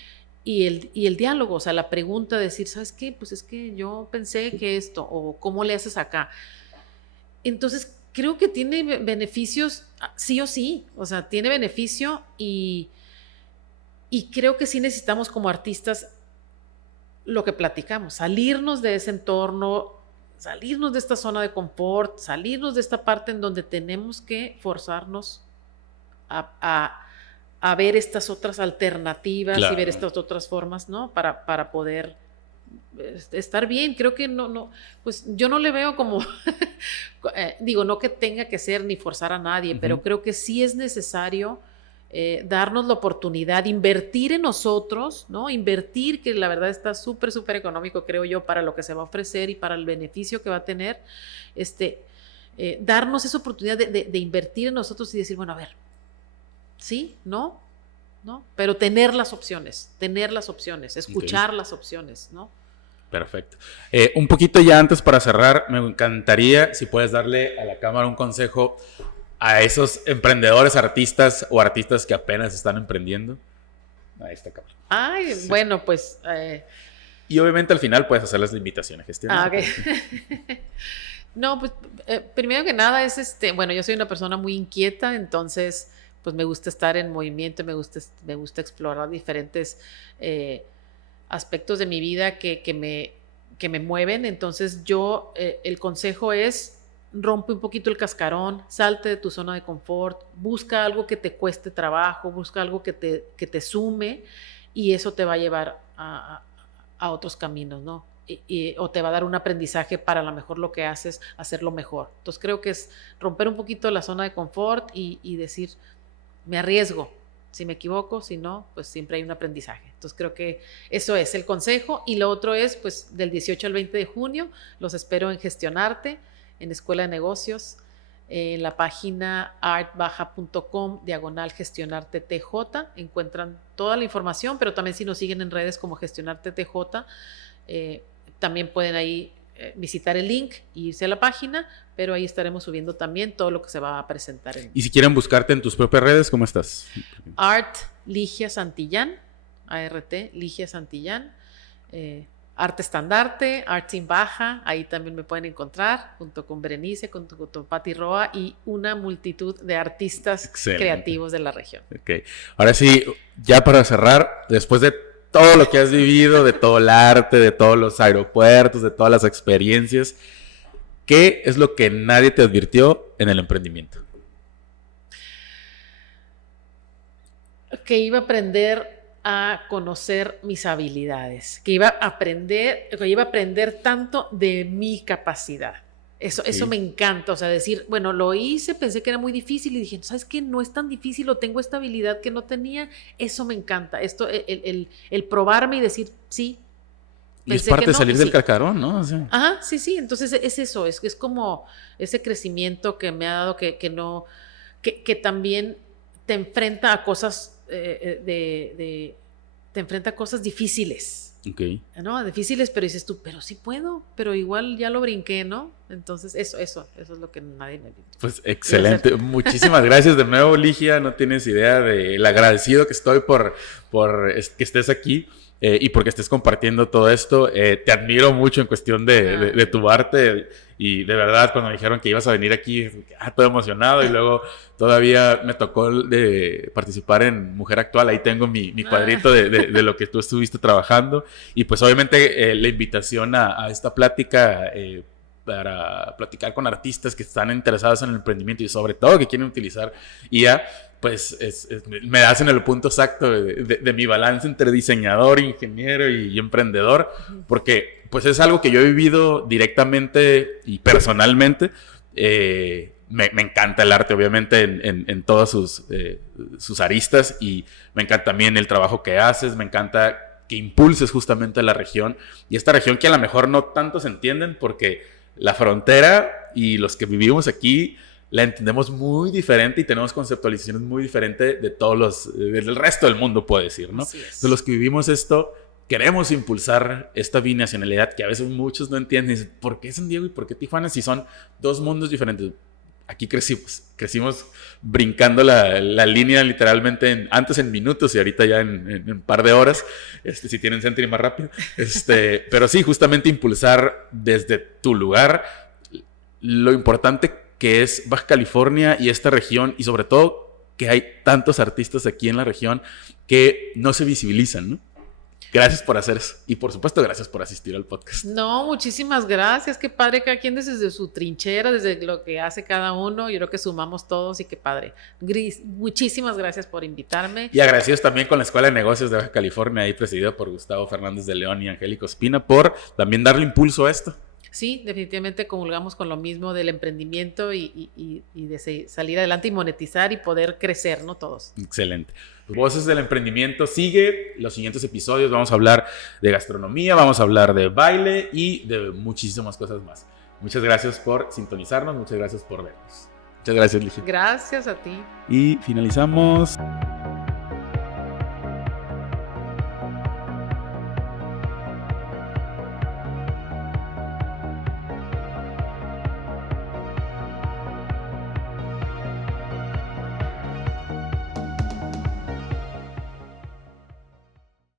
el diálogo, o sea, la pregunta de decir, ¿sabes qué? Pues es que yo pensé que esto, o ¿cómo le haces acá? Entonces, creo que tiene beneficios, sí o sí, o sea, tiene beneficio y creo que sí necesitamos como artistas lo que platicamos, salirnos de ese entorno, salirnos de esta zona de confort, salirnos de esta parte en donde tenemos que forzarnos a ver estas otras alternativas, claro, y ver estas otras formas, ¿no? Para poder estar bien. Creo que no, pues yo no le veo como, digo, no que tenga que ser ni forzar a nadie, pero creo que sí es necesario darnos la oportunidad, invertir en nosotros, ¿no? Invertir, que la verdad está súper, súper económico, creo yo, para lo que se va a ofrecer y para el beneficio que va a tener, darnos esa oportunidad de invertir en nosotros y decir, bueno, a ver, ¿sí? ¿No? Pero tener las opciones, escuchar las opciones, ¿no? Perfecto. Un poquito ya antes para cerrar, me encantaría si puedes darle a la cámara un consejo a esos emprendedores, artistas o artistas que apenas están emprendiendo. Ahí está, cámara. Ay, Sí. bueno, pues... Y obviamente al final puedes hacerles la invitación a gestionar. ok. No, pues primero que nada es bueno, yo soy una persona muy inquieta, entonces pues me gusta estar en movimiento, me gusta explorar diferentes aspectos de mi vida que me mueven. Entonces yo, el consejo es: rompe un poquito el cascarón, salte de tu zona de confort, busca algo que te cueste trabajo, busca algo que te sume, y eso te va a llevar a otros caminos, ¿no? O te va a dar un aprendizaje para a lo mejor lo que haces, hacerlo mejor. Entonces creo que es romper un poquito la zona de confort y decir, me arriesgo. Si me equivoco, si no, pues siempre hay un aprendizaje. Entonces creo que eso es el consejo. Y lo otro es, pues del 18 al 20 de junio, los espero en Gestionarte, en Escuela de Negocios, en la página artbaja.com/gestionarte-tj. Encuentran toda la información, pero también si nos siguen en redes como Gestionarte-tj, también pueden ahí visitar el link e irse a la página, pero ahí estaremos subiendo también todo lo que se va a presentar. Y si quieren buscarte en tus propias redes, ¿cómo estás? Art Ligia Santillán, ART Ligia Santillán, Arte Estandarte, Art Sin Baja, ahí también me pueden encontrar, junto con Berenice, junto con Pati Roa y una multitud de artistas Excelente. creativos de la región. Ok. Ahora sí, ya para cerrar, después de todo lo que has vivido, de todo el arte, de todos los aeropuertos, de todas las experiencias, ¿qué es lo que nadie te advirtió en el emprendimiento? Que iba a aprender a conocer mis habilidades, que iba a aprender tanto de mi capacidad. Eso me encanta, o sea, decir, bueno, lo hice, pensé que era muy difícil y dije, ¿sabes qué? No es tan difícil, o tengo esta habilidad que no tenía. Eso me encanta, el probarme y decir, sí. Y es parte de salir del cascarón, ¿no? O sea. Ajá, sí, entonces es eso, es como ese crecimiento que me ha dado, que también te enfrenta a cosas, te enfrenta a cosas difíciles. Okay. ¿No? Difíciles, pero dices tú, pero sí puedo, pero igual ya lo brinqué, ¿no? Entonces eso es lo que nadie me dice. Pues excelente, muchísimas gracias de nuevo, Ligia, no tienes idea del agradecido que estoy por que estés aquí y porque estés compartiendo todo esto. Te admiro mucho en cuestión de tu arte, y de verdad cuando me dijeron que ibas a venir aquí, todo emocionado, y luego todavía me tocó de participar en Mujer Actual. Ahí tengo mi cuadrito de lo que tú estuviste trabajando, y pues obviamente la invitación a esta plática para platicar con artistas que están interesados en el emprendimiento y sobre todo que quieren utilizar IA, pues me das en el punto exacto de mi balance entre diseñador, ingeniero y emprendedor, porque pues es algo que yo he vivido directamente y personalmente. Me encanta el arte, obviamente, en todas sus aristas, y me encanta también el trabajo que haces, me encanta que impulses justamente a la región, y esta región que a lo mejor no tanto se entienden, porque la frontera y los que vivimos aquí la entendemos muy diferente y tenemos conceptualizaciones muy diferentes de del resto del mundo, puedo decir, ¿no? Entonces, los que vivimos esto queremos impulsar esta binacionalidad que a veces muchos no entienden. Dicen, ¿por qué San Diego y por qué Tijuana si son dos mundos diferentes? Aquí crecimos brincando la línea literalmente antes en minutos y ahorita ya en un par de horas, si tienen Sentry más rápido. Pero sí, justamente impulsar desde tu lugar lo importante que es Baja California y esta región, y sobre todo que hay tantos artistas aquí en la región que no se visibilizan, ¿no? Gracias por hacer eso. Y por supuesto, gracias por asistir al podcast. No, muchísimas gracias. Qué padre, cada quien desde su trinchera, desde lo que hace cada uno. Yo creo que sumamos todos y qué padre. Gris, muchísimas gracias por invitarme. Y agradecidos también con la Escuela de Negocios de Baja California, ahí presidida por Gustavo Fernández de León y Angélico Espina, por también darle impulso a esto. Sí, definitivamente comulgamos con lo mismo del emprendimiento y de salir adelante y monetizar y poder crecer, ¿no? Todos. Excelente. Voces del Emprendimiento sigue. Los siguientes episodios vamos a hablar de gastronomía, vamos a hablar de baile y de muchísimas cosas más. Muchas gracias por sintonizarnos, muchas gracias por vernos. Muchas gracias, Ligia. Gracias a ti. Y finalizamos.